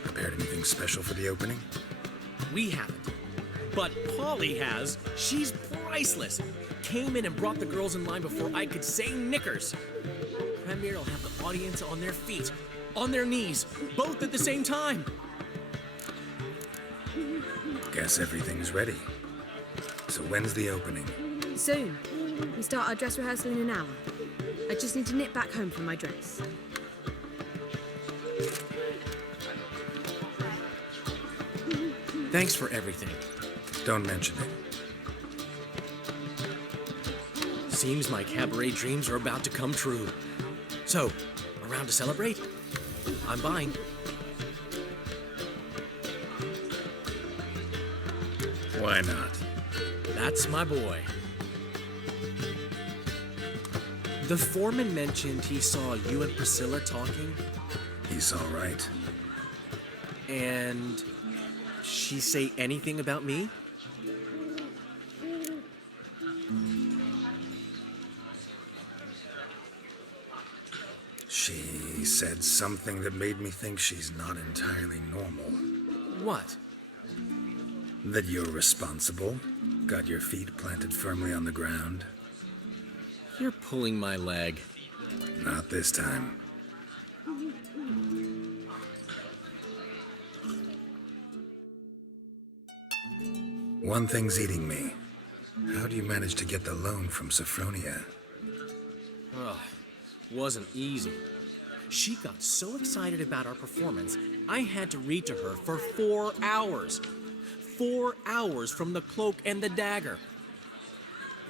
Prepared anything special for the opening? We haven't, but Polly has. She's priceless. Came in and brought the girls in line before I could say knickers. Premier will have the audience on their feet, on their knees, both at the same time. Guess everything's ready. So when's the opening? Soon. We start our dress rehearsal in an hour. I just need to nip back home for my dress. Thanks for everything. Don't mention it. Seems my cabaret dreams are about to come true. So, around to celebrate? I'm buying. Why not? That's my boy. The foreman mentioned he saw you and Priscilla talking. He's all right. And she say anything about me? She said something that made me think she's not entirely normal. What? That you're responsible, got your feet planted firmly on the ground. You're pulling my leg. Not this time. One thing's eating me. How do you manage to get the loan from Sophronia? Ugh, wasn't easy. She got so excited about our performance, I had to read to her for 4 hours. 4 hours from the Cloak and the Dagger.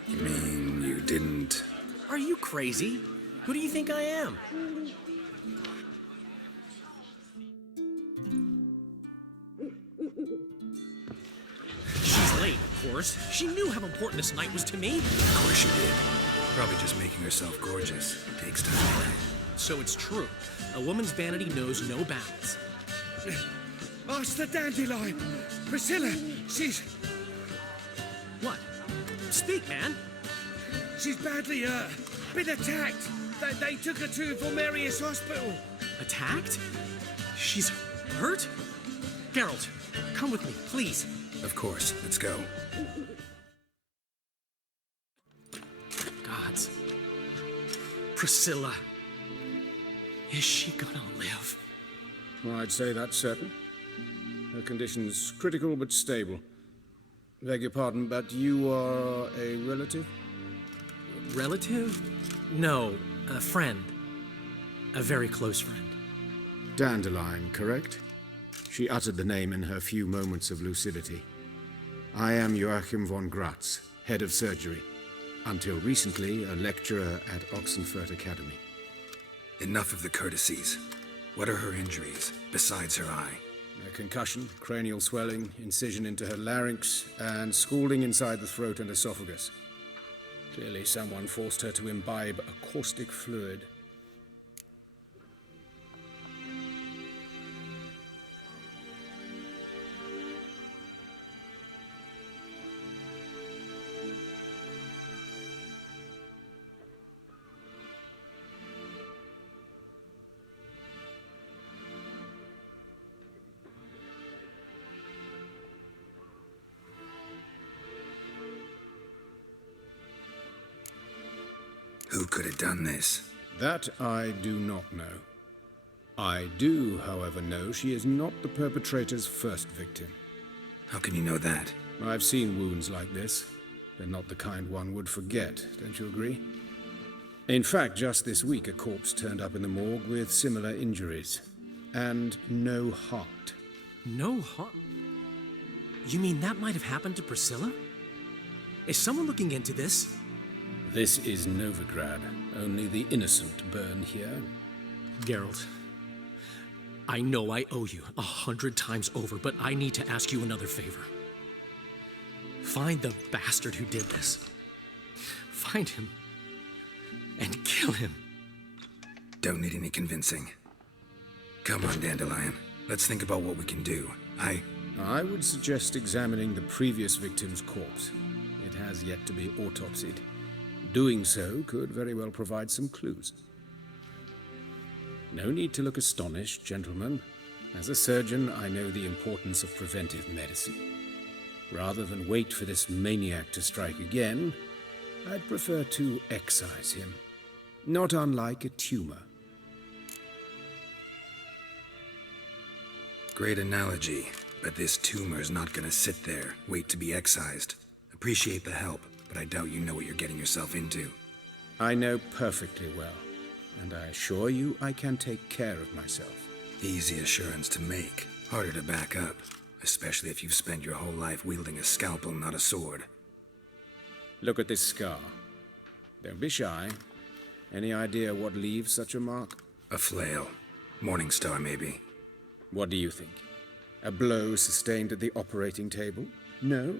You mean you didn't... Are you crazy? Who do you think I am? She's late, of course. She knew how important this night was to me. Of course she did. Probably just making herself gorgeous. Takes time. So it's true. A woman's vanity knows no bounds. Master Dandelion! Priscilla, she's... What? Speak, man. She's badly, been attacked. They took her to Volmerius Hospital. Attacked? She's hurt? Geralt, come with me, please. Of course, let's go. Gods. Priscilla. Is she gonna live? Well, I'd say that's certain. Her condition's critical but stable. Beg your pardon, but you are a relative? Relative? No, a friend. A very close friend. Dandelion, correct? She uttered the name in her few moments of lucidity. I am Joachim von Gratz, head of surgery. Until recently, a lecturer at Oxenfurt Academy. Enough of the courtesies. What are her injuries, besides her eye? A concussion, cranial swelling, incision into her larynx, and scalding inside the throat and esophagus. Clearly someone forced her to imbibe a caustic fluid. Who could have done this? That I do not know. I do, however, know she is not the perpetrator's first victim. How can you know that? I've seen wounds like this. They're not the kind one would forget, don't you agree? In fact, just this week a corpse turned up in the morgue with similar injuries. And no heart. No heart? You mean that might have happened to Priscilla? Is someone looking into this? This is Novigrad. Only the innocent burn here. Geralt, I know I owe you 100 times over, but I need to ask you another favor. Find the bastard who did this. Find him and kill him. Don't need any convincing. Come on, Dandelion. Let's think about what we can do. I would suggest examining the previous victim's corpse. It has yet to be autopsied. Doing so could very well provide some clues. No need to look astonished, gentlemen. As a surgeon, I know the importance of preventive medicine. Rather than wait for this maniac to strike again, I'd prefer to excise him. Not unlike a tumor. Great analogy, but this tumor's not gonna sit there, wait to be excised. Appreciate the help, but I doubt you know what you're getting yourself into. I know perfectly well, and I assure you I can take care of myself. Easy assurance to make, harder to back up, especially if you've spent your whole life wielding a scalpel, not a sword. Look at this scar. Don't be shy. Any idea what leaves such a mark? A flail. Morning star, maybe. What do you think? A blow sustained at the operating table? No?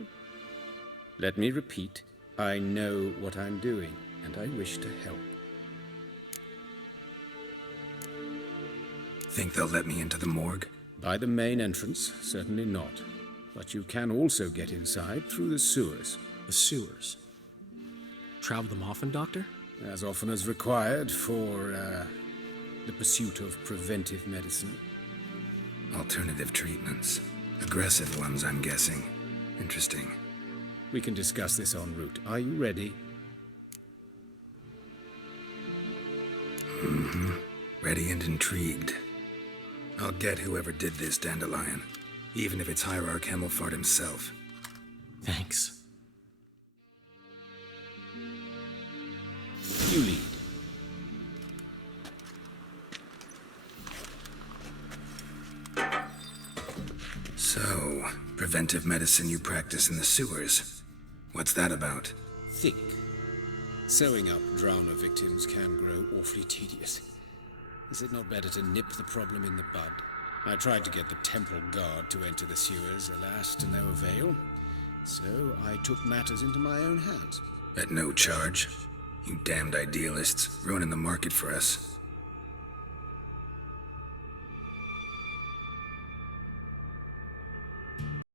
Let me repeat. I know what I'm doing, and I wish to help. Think they'll let me into the morgue? By the main entrance, certainly not. But you can also get inside through the sewers. The sewers? Travel them often, Doctor? As often as required for, the pursuit of preventive medicine. Alternative treatments. Aggressive ones, I'm guessing. Interesting. We can discuss this en route. Are you ready? Mm-hmm. Ready and intrigued. I'll get whoever did this, Dandelion. Even if it's Hierarch Hemmelfart himself. Thanks. You lead. So, preventive medicine you practice in the sewers. What's that about? Think. Sewing up drowner victims can grow awfully tedious. Is it not better to nip the problem in the bud? I tried to get the temple guard to enter the sewers, alas, to no avail. So I took matters into my own hands. At no charge? You damned idealists, ruining the market for us.